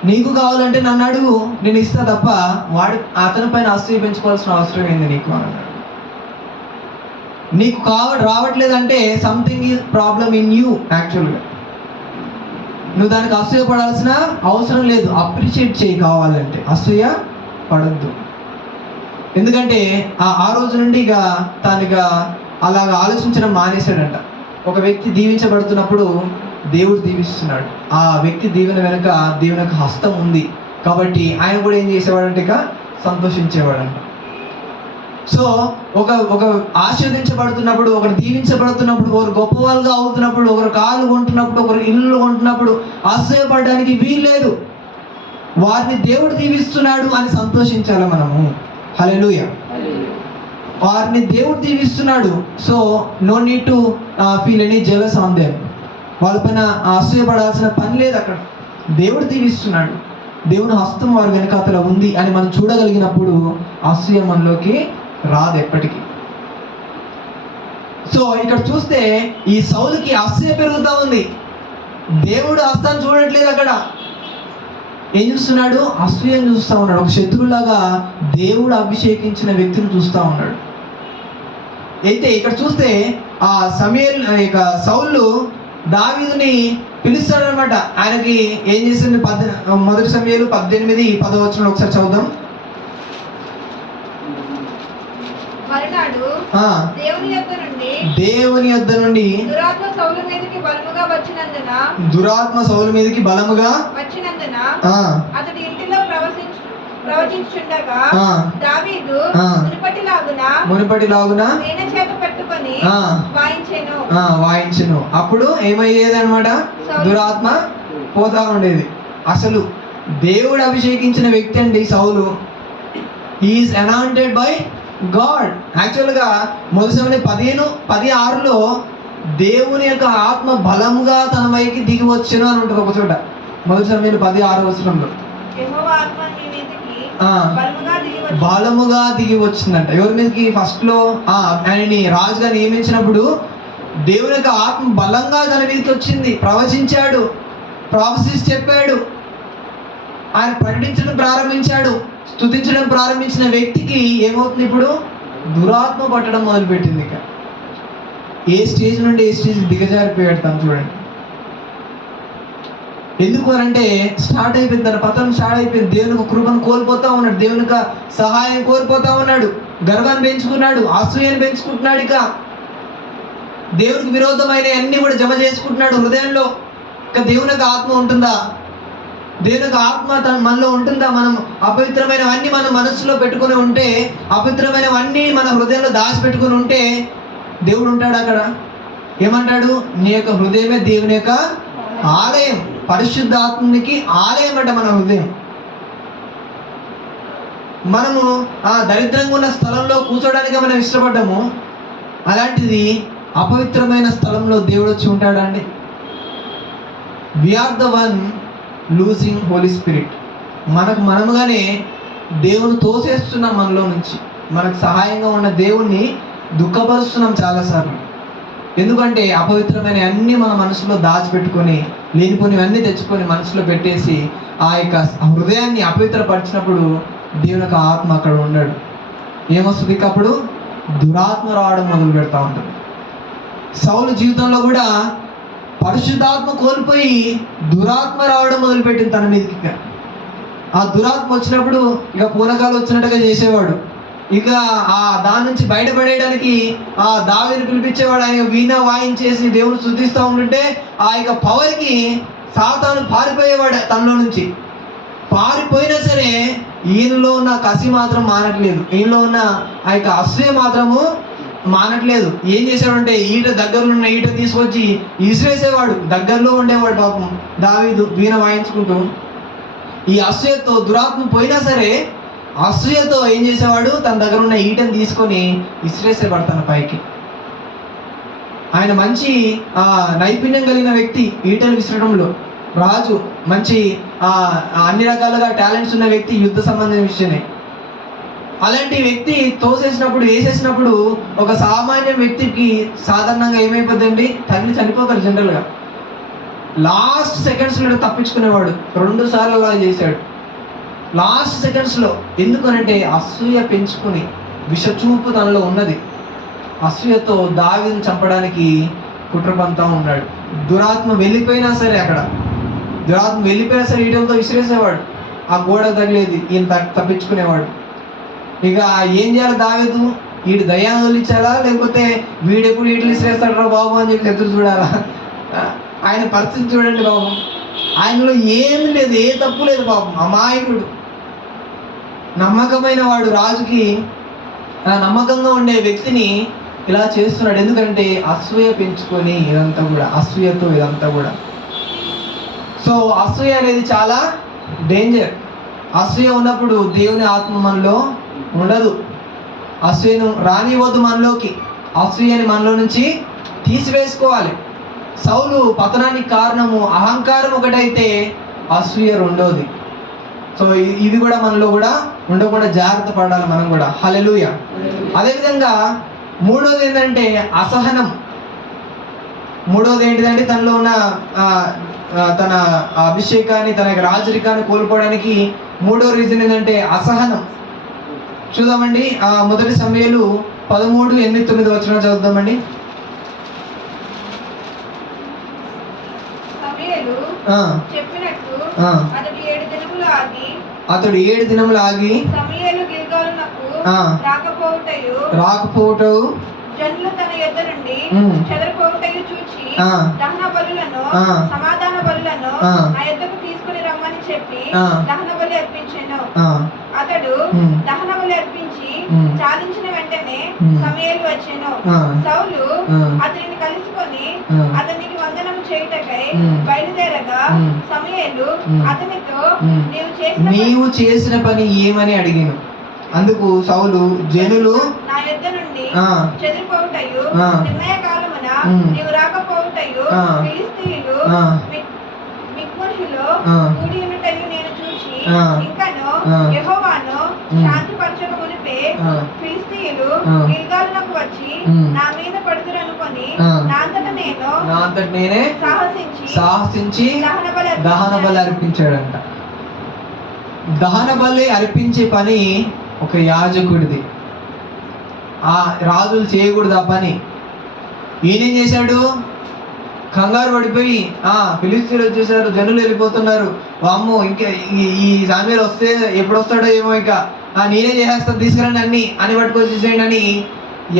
నీకు కావాలంటే నన్ను అడుగు, నేను ఇస్తా తప్ప అతని పైన అసూయ పెంచుకోవాల్సిన అవసరం ఏంది నీకు అన్నాడు. నీకు రావట్లేదంటే something is problem in you. యాక్చువల్గా నువ్వు దానికి అసూయ పడాల్సిన అవసరం లేదు. అప్రిషియేట్ చేయి, కావాలంటే అసూయ పడద్దు. ఎందుకంటే ఆ రోజు నుండి తాను అలాగ ఆలోచించడం మానేశాడంట. ఒక వ్యక్తి దీవించబడుతున్నప్పుడు దేవుడు దీవిస్తున్నాడు, ఆ వ్యక్తి దీవెన వెనుక దేవుని యొక్క హస్తం ఉంది కాబట్టి ఆయన కూడా ఏం చేసేవాడంటే సంతోషించేవాడంట. సో ఒక ఆశీర్వదించబడుతున్నప్పుడు, ఒకరు దీవించబడుతున్నప్పుడు, ఒకరు గొప్పవాళ్ళుగా అవుతున్నప్పుడు, ఒకరు కాళ్ళు కొంటున్నప్పుడు, ఒకరు ఇల్లు కొంటున్నప్పుడు అసూయపడడానికి వీల్లేదు. వారిని దేవుడు దీవిస్తున్నాడు అని సంతోషించాలి మనము. హల్లెలూయా. వారిని దేవుడు దీవిస్తున్నాడు. So no need to feel any jealous on them. వాళ్ళపైన అసూయపడాల్సిన పని లేదు. అక్కడ దేవుడు దీవిస్తున్నాడు, దేవుని హస్తం వారి వెనకాతల ఉంది అని మనం చూడగలిగినప్పుడు అసూయ మనలోకి రాదు ఎప్పటికీ. సో ఇక్కడ చూస్తే ఈ సౌలుకి అసూయ పెరుగుతూ ఉంది. దేవుడు హస్తాన్ని చూడట్లేదు, అక్కడ ఏం చూస్తున్నాడు? అసూయను చూస్తూ ఉన్నాడు. ఒక శత్రువులాగా దేవుడు అభిషేకించిన వ్యక్తిని చూస్తూ ఉన్నాడు. అయితే ఇక్కడ చూస్తే సౌలు దావీదుని పిలుస్తాడనమాట. ఆయనకి ఏం చేసింది? 1 సమూయేలు 18:10 ఒకసారి చదువుదాం. దేవుని యొద్ద నుండి దురాత్మ సౌలు మీదకి బలముగా వచ్చినందున అతడి ఇంటిలో ప్రవచించుచుండగా దావీదు మునుపటిలాగున వీణ చేత పట్టుకొని వాయించెను. అప్పుడు ఏమయ్యేది అనమాట? దురాత్మ పోతా ఉండేది. అసలు దేవుడు అభిషేకించిన వ్యక్తి అండి సౌలు. He is anointed by God. యాక్చువల్గా 1 సమూయేలు 10:6లో దేవుని యొక్క ఆత్మ బలముగా తన పైకి దిగి వచ్చెను అని ఉంటుంది ఒక చోట. 1 సమూయేలు 10:6 బలముగా దిగి వచ్చిందంట. ఎవరి మీదకి? ఫస్ట్ లో ఆయన్ని రాజుగా నియమించినప్పుడు దేవుని యొక్క ఆత్మ బలంగా తన మీదకి వచ్చింది. ప్రవచించాడు, ప్రాఫెసీస్ చెప్పాడు, ఆయన ప్రకటించడం ప్రారంభించాడు, స్తుతించడం ప్రారంభించిన వ్యక్తికి ఏమవుతుంది? ఇప్పుడు దురాత్మ పట్టడం మొదలుపెట్టింది. ఇక ఏ స్టేజ్ నుండి ఏ స్టేజ్ దిగజారిపోయాడు తను చూడండి. ఎందుకు అంటే స్టార్ట్ అయిపోయింది, తన పతనం స్టార్ట్ అయిపోయింది. దేవునికి కృపను కోల్పోతా ఉన్నాడు, దేవునికి సహాయం కోల్పోతా ఉన్నాడు, గర్వాన్ని పెంచుకున్నాడు, అసూయను పెంచుకుంటున్నాడు. ఇక దేవునికి విరోధమైన అన్ని కూడా జమ చేసుకుంటున్నాడు హృదయంలో. ఇక దేవునికి ఆత్మ ఉంటుందా? దేవునికి ఆత్మ మనలో ఉంటుందా? మనం అపవిత్రమైనవన్నీ మన మనస్సులో పెట్టుకుని ఉంటే, అపవిత్రమైనవన్నీ మన హృదయంలో దాచిపెట్టుకుని ఉంటే దేవుడు ఉంటాడు అక్కడ? ఏమంటాడు? నీ యొక్క హృదయమే దేవుని యొక్క ఆలయం, పరిశుద్ధ ఆత్మనికి ఆలయం అంట మన హృదయం. మనము దరిద్రంగా ఉన్న స్థలంలో కూర్చోడానికి మనం ఇష్టపడ్డాము, అలాంటిది అపవిత్రమైన స్థలంలో దేవుడు వచ్చి ఉంటాడా అండి? We are the one losing holy spirit. మనముగానే దేవుని తోసేస్తున్నాం మనలో నుంచి. మనకు సహాయంగా ఉన్న దేవుణ్ణి దుఃఖపరుస్తున్నాం చాలాసార్లు. ఎందుకంటే అపవిత్రమైన అన్నీ మన మనసులో దాచిపెట్టుకొని, లేనిపోనివన్నీ తెచ్చుకొని మనసులో పెట్టేసి ఆ యొక్క హృదయాన్ని అపవిత్రపరిచినప్పుడు దేవుని యొక్క ఆత్మ అక్కడ ఉన్నాడు. ఏమొస్తుంది? అప్పుడు దురాత్మ రావడం మొదలు పెడతా ఉంటుంది. సౌలు జీవితంలో కూడా పరిశుద్ధాత్మ కోల్పోయి దురాత్మ రావడం మొదలుపెట్టింది తన మీదకి. ఇక ఆ దురాత్మ వచ్చినప్పుడు ఇక పూనకాలు వచ్చినట్టుగా చేసేవాడు. ఇక ఆ దాని నుంచి బయటపడేయడానికి ఆ దావీదుని పిలిపించేవాడు. ఆయన వీణ వాయించేసి దేవుని స్తుతిస్తూ ఉంటుంటే ఆ యొక్క పవర్కి సాతాను పారిపోయేవాడు తనలో నుంచి. పారిపోయినా సరే ఈయనలో ఉన్న కసి మాత్రం మానట్లేదు, ఈయనలో ఉన్న ఆ యొక్క అసూయ మాత్రము మానట్లేదు. ఏం చేశాడంటే ఈట దగ్గరలో ఉన్న ఈట తీసుకొచ్చి ఇసిరేసేవాడు. దగ్గరలో ఉండేవాడు పాపం దావీదు వీణ వాయించుకుంటూ. ఈ అసూయతో దురాత్మ పోయినా సరే అసూయతో ఏం చేసేవాడు, తన దగ్గర ఉన్న ఈటను తీసుకొని ఇసిరేసేవాడు తన పైకి. ఆయన మంచి నైపుణ్యం కలిగిన వ్యక్తి ఈటలు విసరడంలో. రాజు మంచి అన్ని రకాలుగా టాలెంట్స్ ఉన్న వ్యక్తి, యుద్ధ సంబంధించిన విషయమే. అలాంటి వ్యక్తి తోసేసినప్పుడు వేసేసినప్పుడు ఒక సామాన్య వ్యక్తికి సాధారణంగా ఏమైపోతుందండి, తగిలి చనిపోతారు జనరల్గా. లాస్ట్ సెకండ్స్లో తప్పించుకునేవాడు. 2 సార్లు అలా చేశాడు లాస్ట్ సెకండ్స్లో. ఎందుకనంటే అసూయ పెంచుకుని విషచూపు తనలో ఉన్నది. అసూయతో దావీదుని చంపడానికి కుట్ర పంతా ఉన్నాడు. దురాత్మ వెళ్ళిపోయినా సరే ఈటలతో విసిరేసేవాడు. ఆ గోడ తగిలేది, ఈయన తప్పించుకునేవాడు. ఇక ఏం చేయాలి దావీదు, వీడు దయ్యాన్ని వదిలించాలా లేకపోతే వీడెప్పుడు ఈటలు విసిరేస్తాడు రా బాబు అని చెప్పి ఎదురు చూడాలా? ఆయన పరిస్థితి చూడండి బాబు. ఆయనలో ఏమి లేదు, ఏ తప్పు లేదు బాబు. అమాయకుడు, నమ్మకమైన వాడు, రాజుకి నమ్మకంగా ఉండే వ్యక్తిని ఇలా చేస్తున్నాడు. ఎందుకంటే అసూయ పెంచుకొని అసూయతో ఇదంతా కూడా. సో అసూయ అనేది చాలా డేంజర్. అసూయ ఉన్నప్పుడు దేవుని ఆత్మ మనలో ఉండదు. అసూయను రానివ్వద్దు మనలోకి. అసూయని మనలో నుంచి తీసివేసుకోవాలి. సౌలు పతనానికి కారణము అహంకారం ఒకటైతే అసూయ రెండోది. సో ఇది కూడా మనలో కూడా ఉండకుండా జాగ్రత్త పడాలి మనం కూడా. హల్లెలూయా. అదేవిధంగా మూడోది ఏంటంటే అసహనం. మూడోది ఏంటిదంటే తనలో ఉన్న తన అభిషేకాన్ని, తన రాజరికాన్ని కోల్పోవడానికి మూడో రీజన్ ఏంటంటే అసహనం. చూద్దామండి, మొదటి సమూయేలు 13:8-9 వచనం చదువుదామండి. చెప్పినట్టు అతడు 7 దినములు ఆగి రాకపోవటయు జనులు తన యొద్ద నుండి చెదరిపోవటయు చూచి దహన బలులను సమాధాన బలులను నా యొద్దకు తీసుకుని రమ్మని చెప్పి దహన బలి అర్పించెను. అతడు దహన బలి అర్పించి చాలించిన వెంటనే సమూయేలు వచ్చెను. సౌలు అతనిని కలుసుకొని అతనికి వందనం చేయుటకై బయలుదేరగా సమూయేలు అతనితో నీవు చేసిన పని ఏమని అడిగాను. అందుకు సౌలు జనులు నా యొద్ద నుండి చెదిరిపోవుటయు నిర్ణయ కాలమున నీవు రాకపోవుటయు ఫిలిష్తీయులు మిక్మషులో కూడి ఉన్నటయు నేను చూచి ఇంకను యెహోవాను శాంతిపరచక మునిపే ఫిలిష్తీయులు గిల్గాలునకు వచ్చి నా మీద పడుదురనుకొని నా అంతట నేనే సాహసించి దహన బలి అర్పించాడంట. దహన బలి అర్పించే పని ఒక యాజకుడిది. ఆ రాజులు చేయకూడదు ఆ పని. ఈయనేం చేశాడు, కంగారు పడిపోయి ఫిలిష్తీయులు వచ్చేసారు, జనులు వెళ్ళిపోతున్నారు, వామ్మో ఇంకా ఈ సమూయేలు వస్తే ఎప్పుడు వస్తాడో ఏమో, ఇక నేనే చేసేస్తాను తీసుకురండి అన్ని అని పట్టుకొచ్చేసేయండి అని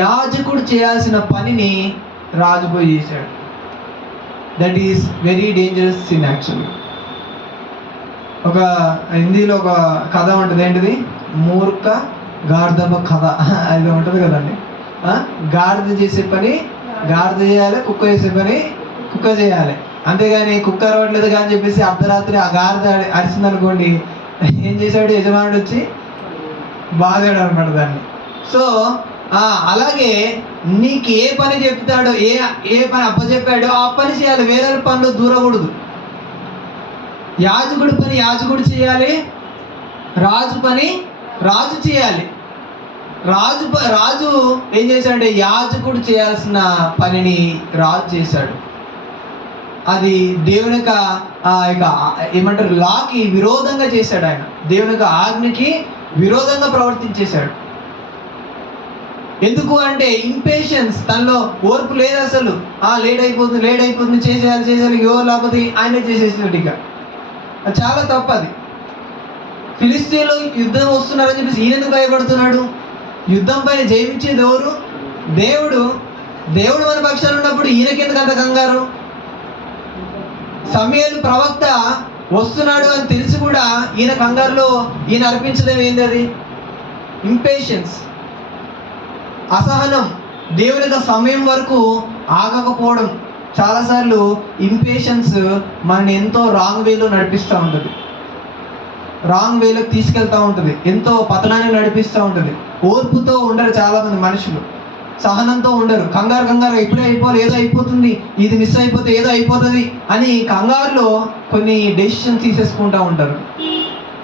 యాజకుడు చేయాల్సిన పనిని రాజు పోయి చేశాడు. That is very dangerous sin actually. ఒక హిందీలో ఒక కథ ఉంటుంది, ఏంటిది, మూర్ఖ గార్ధబ కథ అది ఉంటుంది కదండి. గాడిద చేసే పని గాడిద చేయాలి, కుక్క చేసే పని కుక్క చేయాలి. అంతేగాని కుక్క అరవట్లేదు కానీ చెప్పేసి అర్ధరాత్రి ఆ గాడిద అరిచింది అనుకోండి, ఏం చేశాడు యజమానుడు వచ్చి బాధాడు అనమాట దాన్ని. సో అలాగే నీకు ఏ పని చెప్తాడో, ఏ పని అప్పచెప్పాడో ఆ పని చేయాలి, వేరే పనులు దూరకూడదు. యాజకుడి పని యాజకుడు చేయాలి, రాజు పని రాజు చేయాలి. రాజు ఏం చేశాడంటే యాజకుడు చేయాల్సిన పనిని రాజు చేశాడు. అది దేవుని యొక్క ఏమంటారు లాకి విరోధంగా చేశాడు. ఆయన దేవుని యొక్క ఆజ్ఞకి విరోధంగా ప్రవర్తించేశాడు. ఎందుకు అంటే ఇంపేషన్స్, తనలో ఓర్పు లేదు అసలు. లేట్ అయిపోతుంది చేసేయాలి లేకపోతే ఆయనే చేసేసినట్టు. ఇక అది చాలా తప్పది. ఫిలిస్తీన్లు యుద్ధం వస్తున్నారని చెప్పేసి ఈయన ఎందుకు భయపడుతున్నాడు? యుద్ధం పైన జయించేది ఎవరు? దేవుడు మన పక్షాలు ఉన్నప్పుడు ఈయనకెందుకు అంత కంగారు? సమూయేలు ప్రవక్త వస్తున్నాడు అని తెలిసి కూడా ఈయన కంగారులో ఈయన అర్పించడం ఏంది? అది ఇంపేషన్స్, అసహనం, దేవుని యొక్క సమయం వరకు ఆగకపోవడం. చాలాసార్లు ఇంపేషన్స్ మనని ఎంతో రాంగ్ వేలో నడిపిస్తూ ఉంటుంది, రాంగ్ వేలోకి తీసుకెళ్తూ ఉంటుంది, ఎంతో పతనాన్ని నడిపిస్తూ ఉంటుంది. ఓర్పుతో ఉండరు చాలామంది మనుషులు, సహనంతో ఉండరు. కంగారు ఇప్పుడే అయిపోవాలి, ఏదో అయిపోతుంది, ఇది మిస్ అయిపోతే ఏదో అయిపోతుంది అని కంగారులో కొన్ని డెసిషన్ తీసేసుకుంటూ ఉంటారు.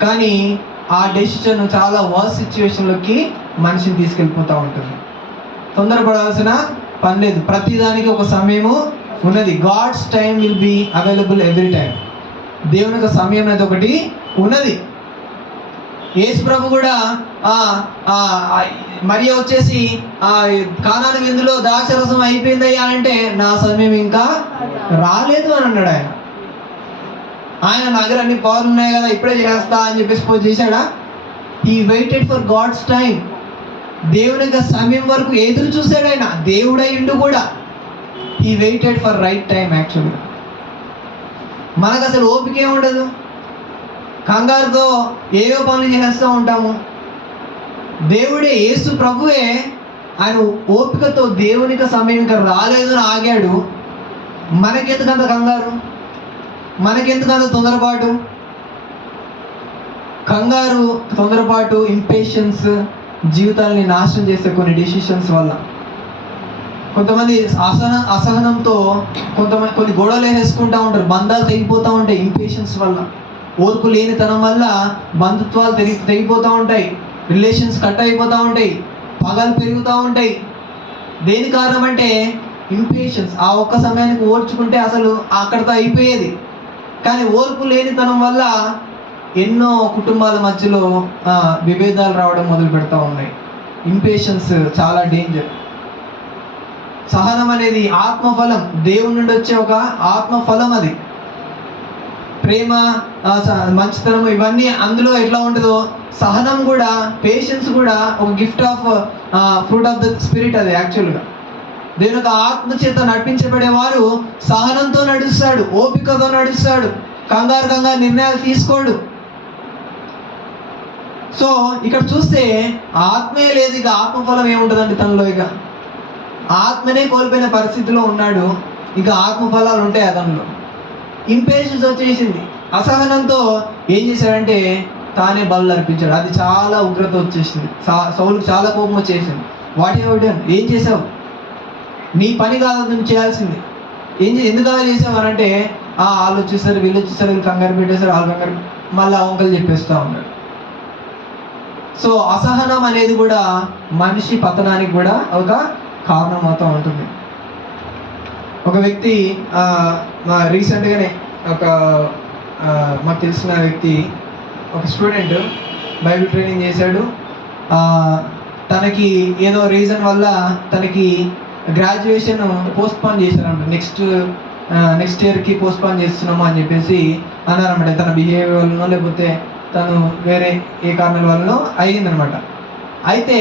కానీ ఆ డెసిషన్ చాలా వర్స్ సిచ్యువేషన్లోకి మనిషిని తీసుకెళ్ళిపోతూ ఉంటుంది. తొందరపడాల్సిన పని లేదు, ప్రతిదానికి ఒక సమయము ఉన్నది. God's time will be available every time. దేవుని యొక్క సమయం అనేది ఒకటి ఉన్నది. యేసు ప్రభు కూడా మరియా వచ్చేసి కానాను విందులో ద్రాక్షరసం అయిపోయిందయ్యా అంటే నా సమయం ఇంకా రాలేదు అని అన్నాడు. ఆయన నా దగ్గర అన్ని పవర్లు ఉన్నాయి కదా, ఇప్పుడే చేస్తా అని చెప్పేసి పోయి చేశాడా? He waited for God's time. దేవుని యొక్క సమయం వరకు ఎదురు చూశాడు ఆయన. దేవుడైండు కూడా he waited for right time. యాక్చువల్గా మనకు అసలు ఓపికే ఉండదు, కంగారుతో ఏవో పనులు చేస్తూ ఉంటాము. దేవుడే, యేసు ప్రభువే ఆయన ఓపికతో దేవునికి సమయం ఇంకా రాలేదు అని ఆగాడు. మనకెందుకంత కంగారు? మనకెందుకంత తొందరపాటు? కంగారు, తొందరపాటు, ఇంపేషన్స్ జీవితాలని నాశనం చేసే కొన్ని డెసిషన్స్ వల్ల. కొంతమంది అసహనంతో కొన్ని గొడవలు వేసుకుంటూ ఉంటారు, బంధాలు తెగిపోతూ ఉంటాయి ఇంపేషన్స్ వల్ల. ఓర్పు లేనితనం వల్ల బంధుత్వాలు తెగిపోతూ ఉంటాయి, రిలేషన్స్ కట్ అయిపోతూ ఉంటాయి, పగలు పెరుగుతూ ఉంటాయి. దేని కారణం అంటే ఇంపేషన్స్. ఆ ఒక్క సమయానికి ఓర్చుకుంటే అసలు అక్కడితో అయిపోయేది. కానీ ఓర్పు లేనితనం వల్ల ఎన్నో కుటుంబాల మధ్యలో విభేదాలు రావడం మొదలు పెడతా ఉన్నాయి. ఇంపేషన్స్ చాలా డేంజర్. సహనం అనేది ఆత్మఫలం, దేవుని నుండి వచ్చే ఒక ఆత్మఫలం. అది ప్రేమ, మంచితనం, ఇవన్నీ అందులో ఎట్లా ఉంటుందో సహనం కూడా, పేషెన్స్ కూడా ఒక gift of fruit of the spirit. అది యాక్చువల్గా దేవుని యొక్క ఆత్మ చేత నడిపించబడేవారు సహనంతో నడుస్తాడు, ఓపికతో నడుస్తాడు, కంగారు నిర్ణయాలు తీసుకోడు. సో ఇక్కడ చూస్తే ఆత్మే లేదు, ఇక ఆత్మఫలం ఏముంటుందండి తనలో? ఇక ఆత్మనే కోల్పోయిన పరిస్థితిలో ఉన్నాడు, ఇక ఆత్మఫలాలు ఉంటాయి అతనిలో. ఇంపేషన్స్ వచ్చేసింది. అసహనంతో ఏం చేశాడంటే తానే బలు అర్పించాడు. అది చాలా ఉగ్రత వచ్చేసింది. సౌలుకు చాలా కోపం వచ్చేసింది. ఏం చేసావు? నీ పని కాదు నువ్వు చేయాల్సింది. ఎందుకు అలా చేసావు అని అంటే వాళ్ళు వచ్చేసారు, వీళ్ళు వచ్చేసారు, వీళ్ళు కంగారు పెట్టేశారు, వాళ్ళు కంగారు, మళ్ళీ వంకలు చెప్పేస్తూ ఉన్నాడు. సో అసహనం అనేది కూడా మనిషి పతనానికి కూడా ఒక కారణం అవుతూ ఉంటుంది. ఒక వ్యక్తి రీసెంట్గానే మాకు తెలిసిన వ్యక్తి, ఒక స్టూడెంట్ బైబిల్ ట్రైనింగ్ చేశాడు. తనకి ఏదో రీజన్ వల్ల తనకి గ్రాడ్యుయేషన్ పోస్ట్పోన్ చేశారంట. నెక్స్ట్ ఇయర్కి పోస్ట్పోన్ చేస్తున్నాము అని చెప్పేసి అన్నారన్నమాట. తన బిహేవియర్ వల్లనో లేకపోతే తను వేరే ఏ కారణాల వల్లనో అయ్యిందనమాట. అయితే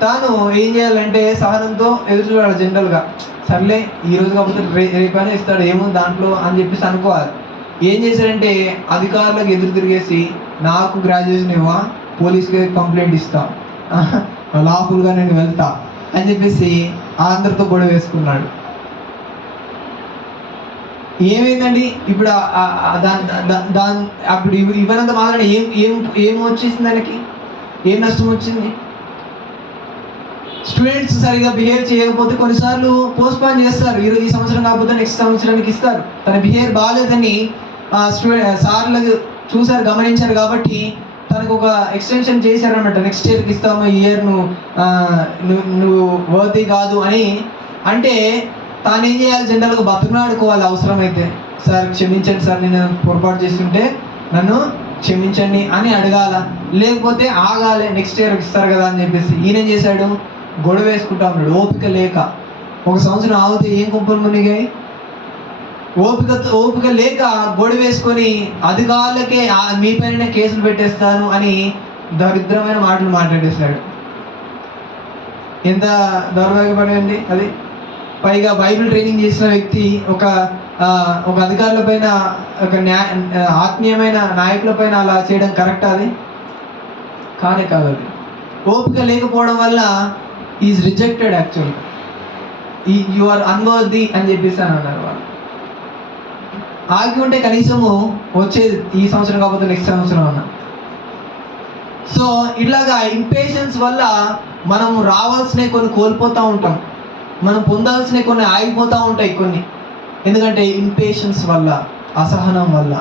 తాను ఏం చేయాలంటే సహనంతో ఎదురు చూడాలి. జనరల్గా సర్లే ఈరోజు కాకపోతే రేపైనా ఇస్తాడు, ఏముంది దాంట్లో అని చెప్పేసి అనుకోవాలి. ఏం చేశారంటే అధికారులకు ఎదురు తిరిగేసి నాకు గ్రాడ్యుయేషన్ ఇవ్వా, పోలీస్కి కంప్లైంట్ ఇస్తా, లాఫుల్గా నేను వెళ్తా అని చెప్పేసి అందరితో గొడవ వేసుకున్నాడు. ఏమైందండి ఇప్పుడు? అప్పుడు ఇవ్వనంత మాత్రం ఏం వచ్చేసింది? దానికి ఏం నష్టం వచ్చింది? స్టూడెంట్స్ సరిగా బిహేవ్ చేయకపోతే కొన్నిసార్లు పోస్ట్పోన్ చేస్తారు. ఈ సంవత్సరం కాకపోతే నెక్స్ట్ సంవత్సరానికి ఇస్తారు. తన బిహేవియర్ బాగాలేదని సార్లు చూసారు, గమనించారు కాబట్టి తనకు ఒక ఎక్స్టెన్షన్ చేశారనమాట. నెక్స్ట్ ఇయర్కి ఇస్తాము, ఈ ఇయర్ నువ్వు వర్తీ కాదు అని అంటే తాను ఏం చేయాలి? జనరల్గా బతుకులాడుకోవాలి. అవసరమైతే సార్ క్షమించండి సార్, నేను పొరపాటు చేస్తుంటే నన్ను క్షమించండి అని అడగాల, లేకపోతే ఆగాలి, నెక్స్ట్ ఇయర్కి ఇస్తారు కదా అని చెప్పేసి. ఈయనేం చేశాడు? గొడవ వేసుకుంటా ఉన్నాడు ఓపిక లేక. 1 సంవత్సరం ఆగితే ఏం కుంపలు మునిగాయి? ఓపిక లేక గొడవ వేసుకొని అధికారులకే మీ పైన కేసులు పెట్టేస్తాను అని దరిద్రమైన మాటలు మాట్లాడేశాడు. ఎంత దౌర్భాగ్యపడండి అది. పైగా బైబిల్ ట్రైనింగ్ చేసిన వ్యక్తి ఒక అధికారుల పైన, ఒక ఆత్మీయమైన నాయకుల పైన అలా చేయడం కరెక్టా? అది కానే కాదు. అది ఓపిక లేకపోవడం వల్ల ఈజ్ రిజెక్టెడ్. యాక్చువల్గా యు ఆర్ అన్వర్ది అని చెప్పేసి అని అన్నారు వాళ్ళు. ఆగి ఉంటే కనీసము వచ్చేది ఈ సంవత్సరం కాకపోతే నెక్స్ట్ సంవత్సరం అన్న. సో ఇట్లాగా ఇంపేషన్స్ వల్ల మనం రావాల్సినవి కొన్ని కోల్పోతూ ఉంటాం, మనం పొందాల్సినవి కొన్ని ఆగిపోతూ ఉంటాయి కొన్ని. ఎందుకంటే ఇంపేషన్స్ వల్ల, అసహనం వల్ల.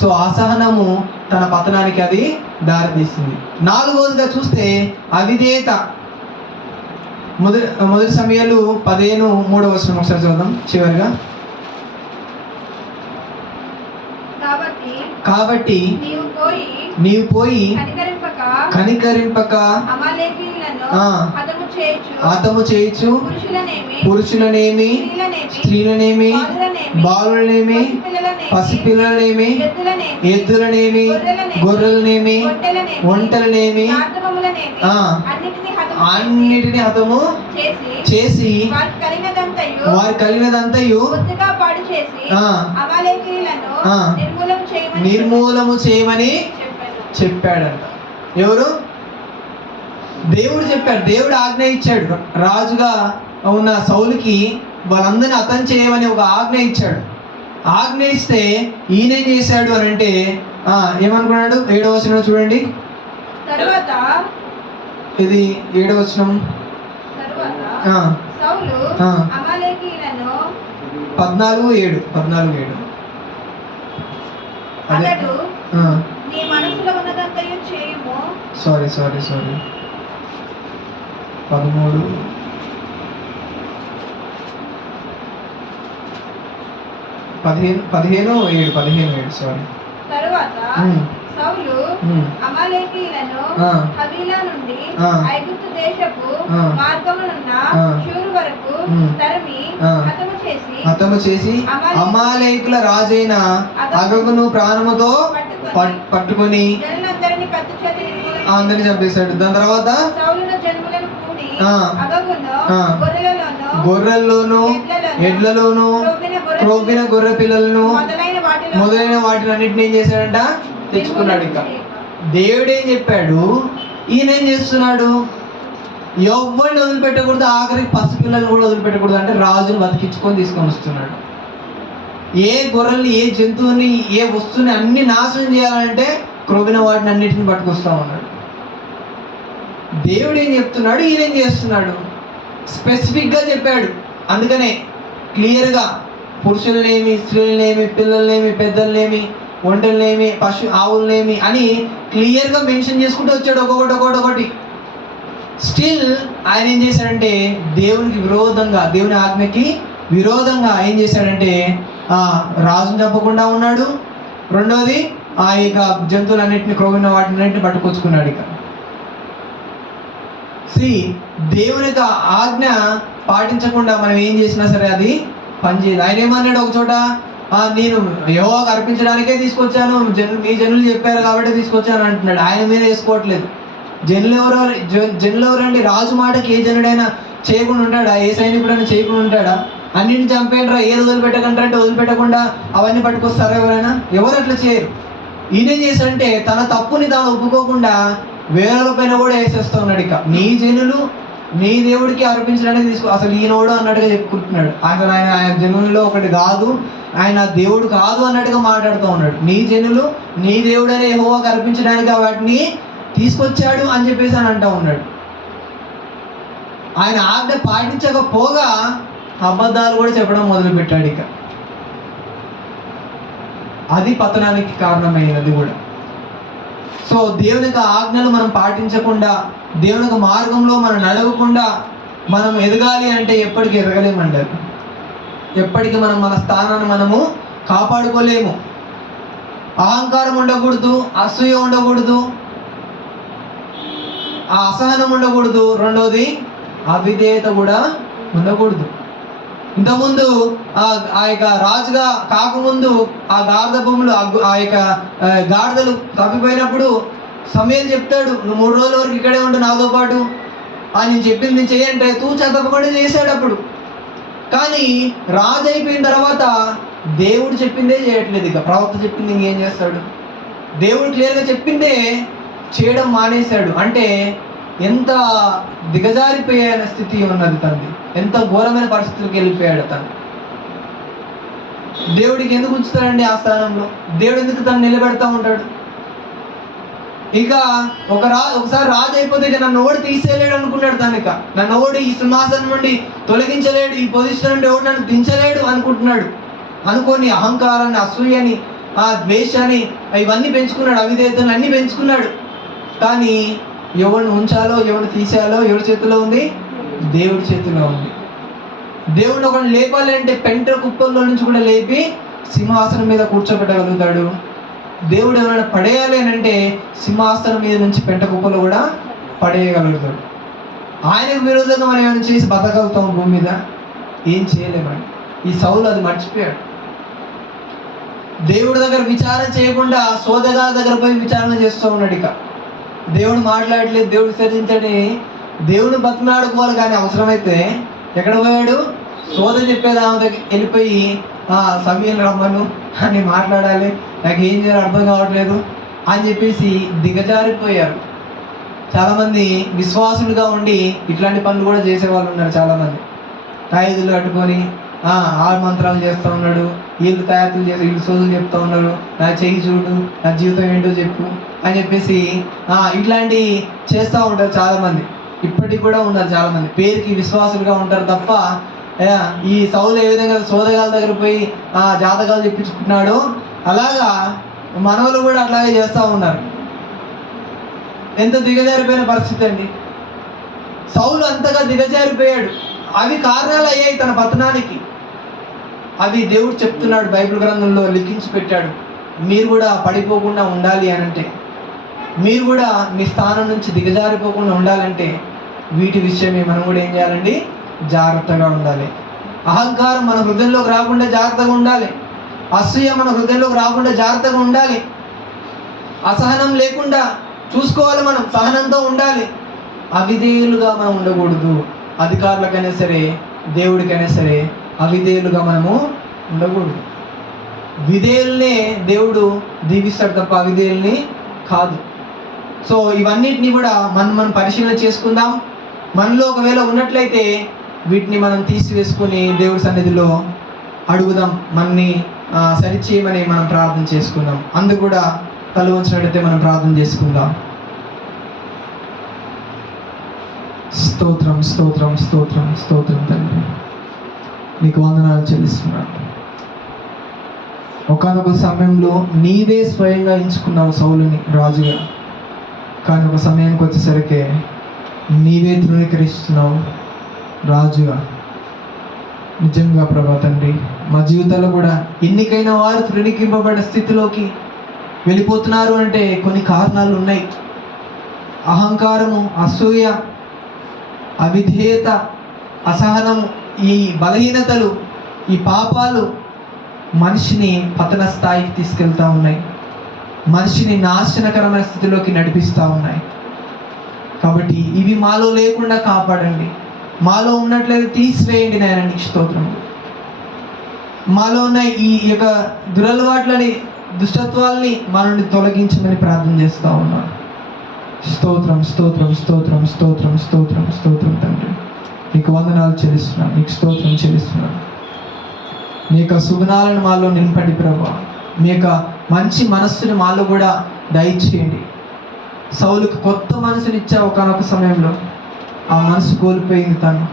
సో అసహనము తన పతనానికి అది దారితీస్తుంది. 4వదిగా చూస్తే అవిధేయత. మొదటి సమయాలు 15:3 ఒకసారి చూద్దాం చివరిగా. కాబట్టి నీవు పోయి కనికరింపక హతము చేయుచు పురుషులనేమి, స్త్రీలనేమి, బాలులనేమి, పసిపిల్లలనేమి, ఎద్దులనేమి, గొర్రెలనేమి, ఒంటెలనేమి అన్నిటిని హతము చేసి వారి కలిగినదంతయు నిర్మూలము చేయమని చెప్పాడంట. ఎవరు? దేవుడు చెప్పాడు. దేవుడు ఆజ్ఞ ఇచ్చాడు. రాజుగా ఉన్న సౌలుకి వాళ్ళందరినీ హతం చేయమని ఒక ఆజ్ఞ ఇచ్చాడు. ఆజ్ఞ ఇస్తే ఈయనేం చేశాడు అని అంటే ఏమనుకున్నాడు? 7వ వచనం చూడండి. ఇది 7వ వచనం. 14:7 సారీ 13 15:7 సారీ. తరువాత సౌలు అమాలేకీయులను హవీలా నుండి ఐగుప్తు దేశపు మార్గమునున్న షూరు వరకు తరిమి హతము చేసి అమాలేకుల రాజైన అగగును ప్రాణముతో పట్టుకొని అందరిని చంపేశాడు. దాని తర్వాత గొర్రెల్లోను, ఎడ్లలోను, క్రొవ్విన గొర్రె పిల్లలను మొదలైన వాటిని అన్నిటిని ఏం చేశాడంట? తెచ్చుకున్నాడు. ఇంకా దేవుడు ఏం చెప్పాడు? ఈయన ఏం చేస్తున్నాడు? ఎవరిని వదిలిపెట్టకూడదు, ఆఖరికి పసిపిల్లలను కూడా వదిలిపెట్టకూడదు అంటే రాజును బతికించుకొని తీసుకొని వస్తున్నాడు. ఏ గొర్రెల్ని, ఏ జంతువుని, ఏ వస్తువుని అన్ని నాశనం చేయాలంటే క్రొవ్విన వాటిని అన్నిటిని పట్టుకొస్తా ఉన్నాడు. దేవుడు ఏం చెప్తున్నాడు? ఈయన ఏం చేస్తున్నాడు? స్పెసిఫిక్గా చెప్పాడు. అందుకనే క్లియర్గా పురుషులనేమి, స్త్రీలనేమి, పిల్లలనేమి, పెద్దలనేమి, ఒంటెలనేమి, ఆవులనేమి అని క్లియర్గా మెన్షన్ చేసుకుంటూ వచ్చాడు ఒక్కొక్కటి. స్టిల్ ఆయన ఏం చేశాడంటే దేవునికి విరోధంగా, దేవుని ఆజ్ఞకి విరోధంగా ఏం చేశాడంటే రాజును చంపకుండా ఉన్నాడు. రెండోది ఆ యొక్క జంతువులన్నింటినీ, క్రొవ్విన వాటినన్నింటినీ పట్టుకొచ్చుకున్నాడు. ఇక దేవుని యొక్క ఆజ్ఞ పాటించకుండా మనం ఏం చేసినా సరే అది పనిచేయదు. ఆయన ఏమన్నాడు ఒక చోట? నేను యెహోవాకు అర్పించడానికే తీసుకొచ్చాను, మీ జనులు చెప్పారు కాబట్టి తీసుకొచ్చాను అంటున్నాడు. ఆయన మీద వేసుకోవట్లేదు. జనులు ఎవరండి? రాజు మాటకి ఏ జనుడైనా చేయకుండా ఉంటాడా? ఏ సైనికుడైనా చేయకుండా ఉంటాడా? అన్నింటిని చంపేయండిరా, ఏది వదిలిపెట్టకండి అంటే వదిలిపెట్టకుండా అవన్నీ పట్టుకొస్తారా ఎవరైనా? ఎవరు అట్లా చేయరు. ఈయనేం చేశాడంటే తన తప్పుని తాను ఒప్పుకోకుండా వేరే పైన కూడా వేసేస్తూ ఉన్నాడు. ఇక నీ జనులు నీ దేవుడికి అర్పించడానికి అసలు ఈయనోడు అన్నట్టుగా చెప్పుకుంటున్నాడు. అసలు ఆయన జనులలో ఒకటి కాదు, ఆయన దేవుడు కాదు అన్నట్టుగా మాట్లాడుతూ ఉన్నాడు. నీ జనులు నీ దేవుడనే యెహోవాకు అర్పించడానికి వాటిని తీసుకొచ్చాడు అని చెప్పేసి అని అంటూ ఉన్నాడు. ఆయన ఆజ్ఞ పాటించకపోగా అబద్ధాలు కూడా చెప్పడం మొదలుపెట్టాడు. ఇక అది పతనానికి కారణమైనది కూడా. సో దేవుని యొక్క ఆజ్ఞలు మనం పాటించకుండా, దేవుని యొక్క మార్గంలో మనం నడవకుండా మనం ఎదగాలి అంటే ఎప్పటికీ ఎదగలేమంటారు. ఎప్పటికీ మనం మన స్థానాన్ని మనము కాపాడుకోలేము. అహంకారం ఉండకూడదు, అసూయ ఉండకూడదు, ఆ అసహనం ఉండకూడదు. రెండోది అవిధేయత కూడా ఉండకూడదు. ఇంతకుముందు ఆ యొక్క రాజుగా కాకముందు ఆ గాడిద భూములు ఆ యొక్క గాడిదలు తప్పిపోయినప్పుడు సమూయేలు చెప్తాడు, నువ్వు 3 రోజుల వరకు ఇక్కడే ఉండు నాతో పాటు, నేను చెప్పింది నేను చేయంటే తూచా తప్పకుండా చేశాడు అప్పుడు. కానీ రాజు అయిపోయిన తర్వాత దేవుడు చెప్పిందే చేయట్లేదు. ఇక ప్రవక్త చెప్పింది ఇంకేం చేస్తాడు? దేవుడు క్లియర్గా చెప్పిందే చేయడం మానేశాడు. అంటే ఎంత దిగజారిపోయిన స్థితి ఉన్నది తనది, ఎంత ఘోరమైన పరిస్థితులకు వెళ్ళిపోయాడు తను. దేవుడికి ఎందుకు ఉంచుతాడండి ఆ స్థానంలో? దేవుడు ఎందుకు తను నిలబెడతా ఉంటాడు? ఇక ఒకసారి రాజు అయిపోతే ఇక నన్ను ఓడి తీసేయలేడు అనుకున్నాడు తను. ఇక నన్ను ఓడి ఈ సింహాసనం నుండి తొలగించలేడు, ఈ పొజిషన్ నుండి ఓడి నన్ను దించలేడు అనుకుంటున్నాడు. అనుకొని అహంకారాన్ని, అసూయని, ఆ ద్వేషాన్ని ఇవన్నీ పెంచుకున్నాడు, అవిధేయతలు అన్నీ పెంచుకున్నాడు. కానీ ఎవరిని ఉంచాలో ఎవరిని తీసేయాలో ఎవరి చేతిలో ఉంది? దేవుడి చేతిలో ఉంది. దేవుడిని ఒకరిని లేపాలి అంటే పెంట కుప్పల్లో నుంచి కూడా లేపి సింహాసనం మీద కూర్చోబెట్టగలుగుతాడు. దేవుడు ఎవరైనా పడేయాలి అని అంటే సింహాసనం మీద నుంచి పెంట కుప్పలో కూడా పడేయగలుగుతాడు. ఆయనకు విరోధంగా మనం ఏమైనా చేసి బతకగలుగుతాం భూమి మీద? ఏం చేయలేమండి. ఈ సౌలు అది మర్చిపోయాడు. దేవుడి దగ్గర విచారణ చేయకుండా సోదగా దగ్గర పోయి విచారణ చేస్తూ ఉన్నాడు. ఇక దేవుడు మాట్లాడలేదు, దేవుడు సరించని దేవుడు బతిమాడుకోవాలి. కానీ అవసరమైతే ఎక్కడ పోయాడు? సోద చెప్పేది ఆమె దగ్గర వెళ్ళిపోయి సమూయేలు రమ్మను అని మాట్లాడాలి, నాకు ఏం చేయాలో అర్థం కావట్లేదు అని చెప్పేసి దిగజారిపోయారు. చాలామంది విశ్వాసులుగా ఉండి ఇట్లాంటి పనులు కూడా చేసేవాళ్ళు ఉన్నారు. చాలామంది ఖైదులు కట్టుకొని ఆరు మంత్రాలు చేస్తూ ఉన్నాడు, వీళ్ళు తయారులు చేసి వీళ్ళు సోదులు చెప్తూ ఉన్నారు, నా చెయ్యి చూడు, నా జీవితం ఏంటో చెప్పు అని చెప్పేసి ఇట్లాంటి చేస్తూ ఉంటారు చాలామంది. ఇప్పటికి కూడా ఉన్నారు చాలామంది. పేరుకి విశ్వాసులుగా ఉంటారు తప్ప ఈ సౌలు ఏ విధంగా సోదగాల దగ్గర పోయి జాతకాలు చెప్పించుకుంటున్నాడో అలాగా మనవలు కూడా అట్లాగే చేస్తూ ఉన్నారు. ఎంత దిగజారిపోయిన పరిస్థితి అండి. సౌలు అంతగా దిగజారిపోయాడు. అవి కారణాలు అయ్యాయి తన పతనానికి. అవి దేవుడు చెప్తున్నాడు, బైబిల్ గ్రంథంలో లిఖించి పెట్టాడు. మీరు కూడా పడిపోకుండా ఉండాలి అనంటే, మీరు కూడా మీ స్థానం నుంచి దిగజారిపోకుండా ఉండాలంటే వీటి విషయమే మనం కూడా ఏం చేయాలండి? జాగ్రత్తగా ఉండాలి. అహంకారం మన హృదయంలోకి రాకుండా జాగ్రత్తగా ఉండాలి. అసూయ మన హృదయంలోకి రాకుండా జాగ్రత్తగా ఉండాలి. అసహనం లేకుండా చూసుకోవాలి, మనం సహనంతో ఉండాలి. అవిధేయులుగా మనం ఉండకూడదు. అధికారులకైనా సరే దేవుడికైనా సరే అవిధేయులుగా మనము ఉండకూడదు. విధేయుల్నే దేవుడు దీవిస్తాడు తప్ప అవిధేయుల్ని కాదు. సో ఇవన్నిటిని కూడా మనం పరిశీలన చేసుకుందాం. మనలో ఒకవేళ ఉన్నట్లయితే వీటిని మనం తీసివేసుకుని దేవుడి సన్నిధిలో అడుగుదాం, మనని సరిచేయమని మనం ప్రార్థన చేసుకుందాం. అందుకు కూడా తల వంచినట్లయితే మనం ప్రార్థన చేసుకుందాం. స్తోత్రం స్తోత్రం స్తోత్రం స్తోత్రం తండ్రి, నీకు వందనాలు చెల్లిస్తున్నాను. ఒకానొక సమయంలో నీవే స్వయంగా ఎంచుకున్నావు సౌలుని రాజుగా. కానీ ఒక సమయానికి వచ్చేసరికి నీవే తృణీకరిస్తున్నావు రాజుగా. నిజంగా ప్రభా తండ్రి, మా జీవితాల్లో కూడా ఎన్నికైన వారు తృణీకరింపబడిన స్థితిలోకి వెళ్ళిపోతున్నారు అంటే కొన్ని కారణాలు ఉన్నాయి. అహంకారము, అసూయ, అవిధేయత, అసహనము, ఈ బలహీనతలు, ఈ పాపాలు మనిషిని పతన స్థాయికి తీసుకెళ్తూ ఉన్నాయి. మనిషిని నాశనకరమైన స్థితిలోకి నడిపిస్తూ ఉన్నాయి. కాబట్టి ఇవి మాలో లేకుండా కాపాడండి. మాలో ఉన్నట్లయితే తీసివేయండి నాయన. నీకు స్తోత్రం. మాలో ఉన్న ఈ యొక్క దురలవాట్లని, దుష్టత్వాల్ని మా నుండి తొలగించమని ప్రార్థన చేస్తూ ఉన్నాను. స్తోత్రం స్తోత్రం స్తోత్రం స్తోత్రం స్తోత్రం స్తోత్రం తండ్రి, నీకు వందనాలు చెల్లిస్తున్నాను, నీకు స్తోత్రం చెల్లిస్తున్నాను. మీ యొక్క సుగుణాలను మాలో నింపండి ప్రభా. మీ యొక్క మంచి మనస్సుని మాలో కూడా దయచేయండి. సౌలుకు కొత్త మనసుని ఇచ్చా ఒకనొక సమయంలో, ఆ మనసు కోల్పోయింది తను.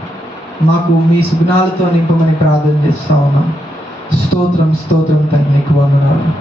మాకు మీ సుగుణాలతో నింపమని ప్రార్థన చేస్తూ ఉన్నాం. స్తోత్రం స్తోత్రం తండ్రి, నీకు వందనాలు.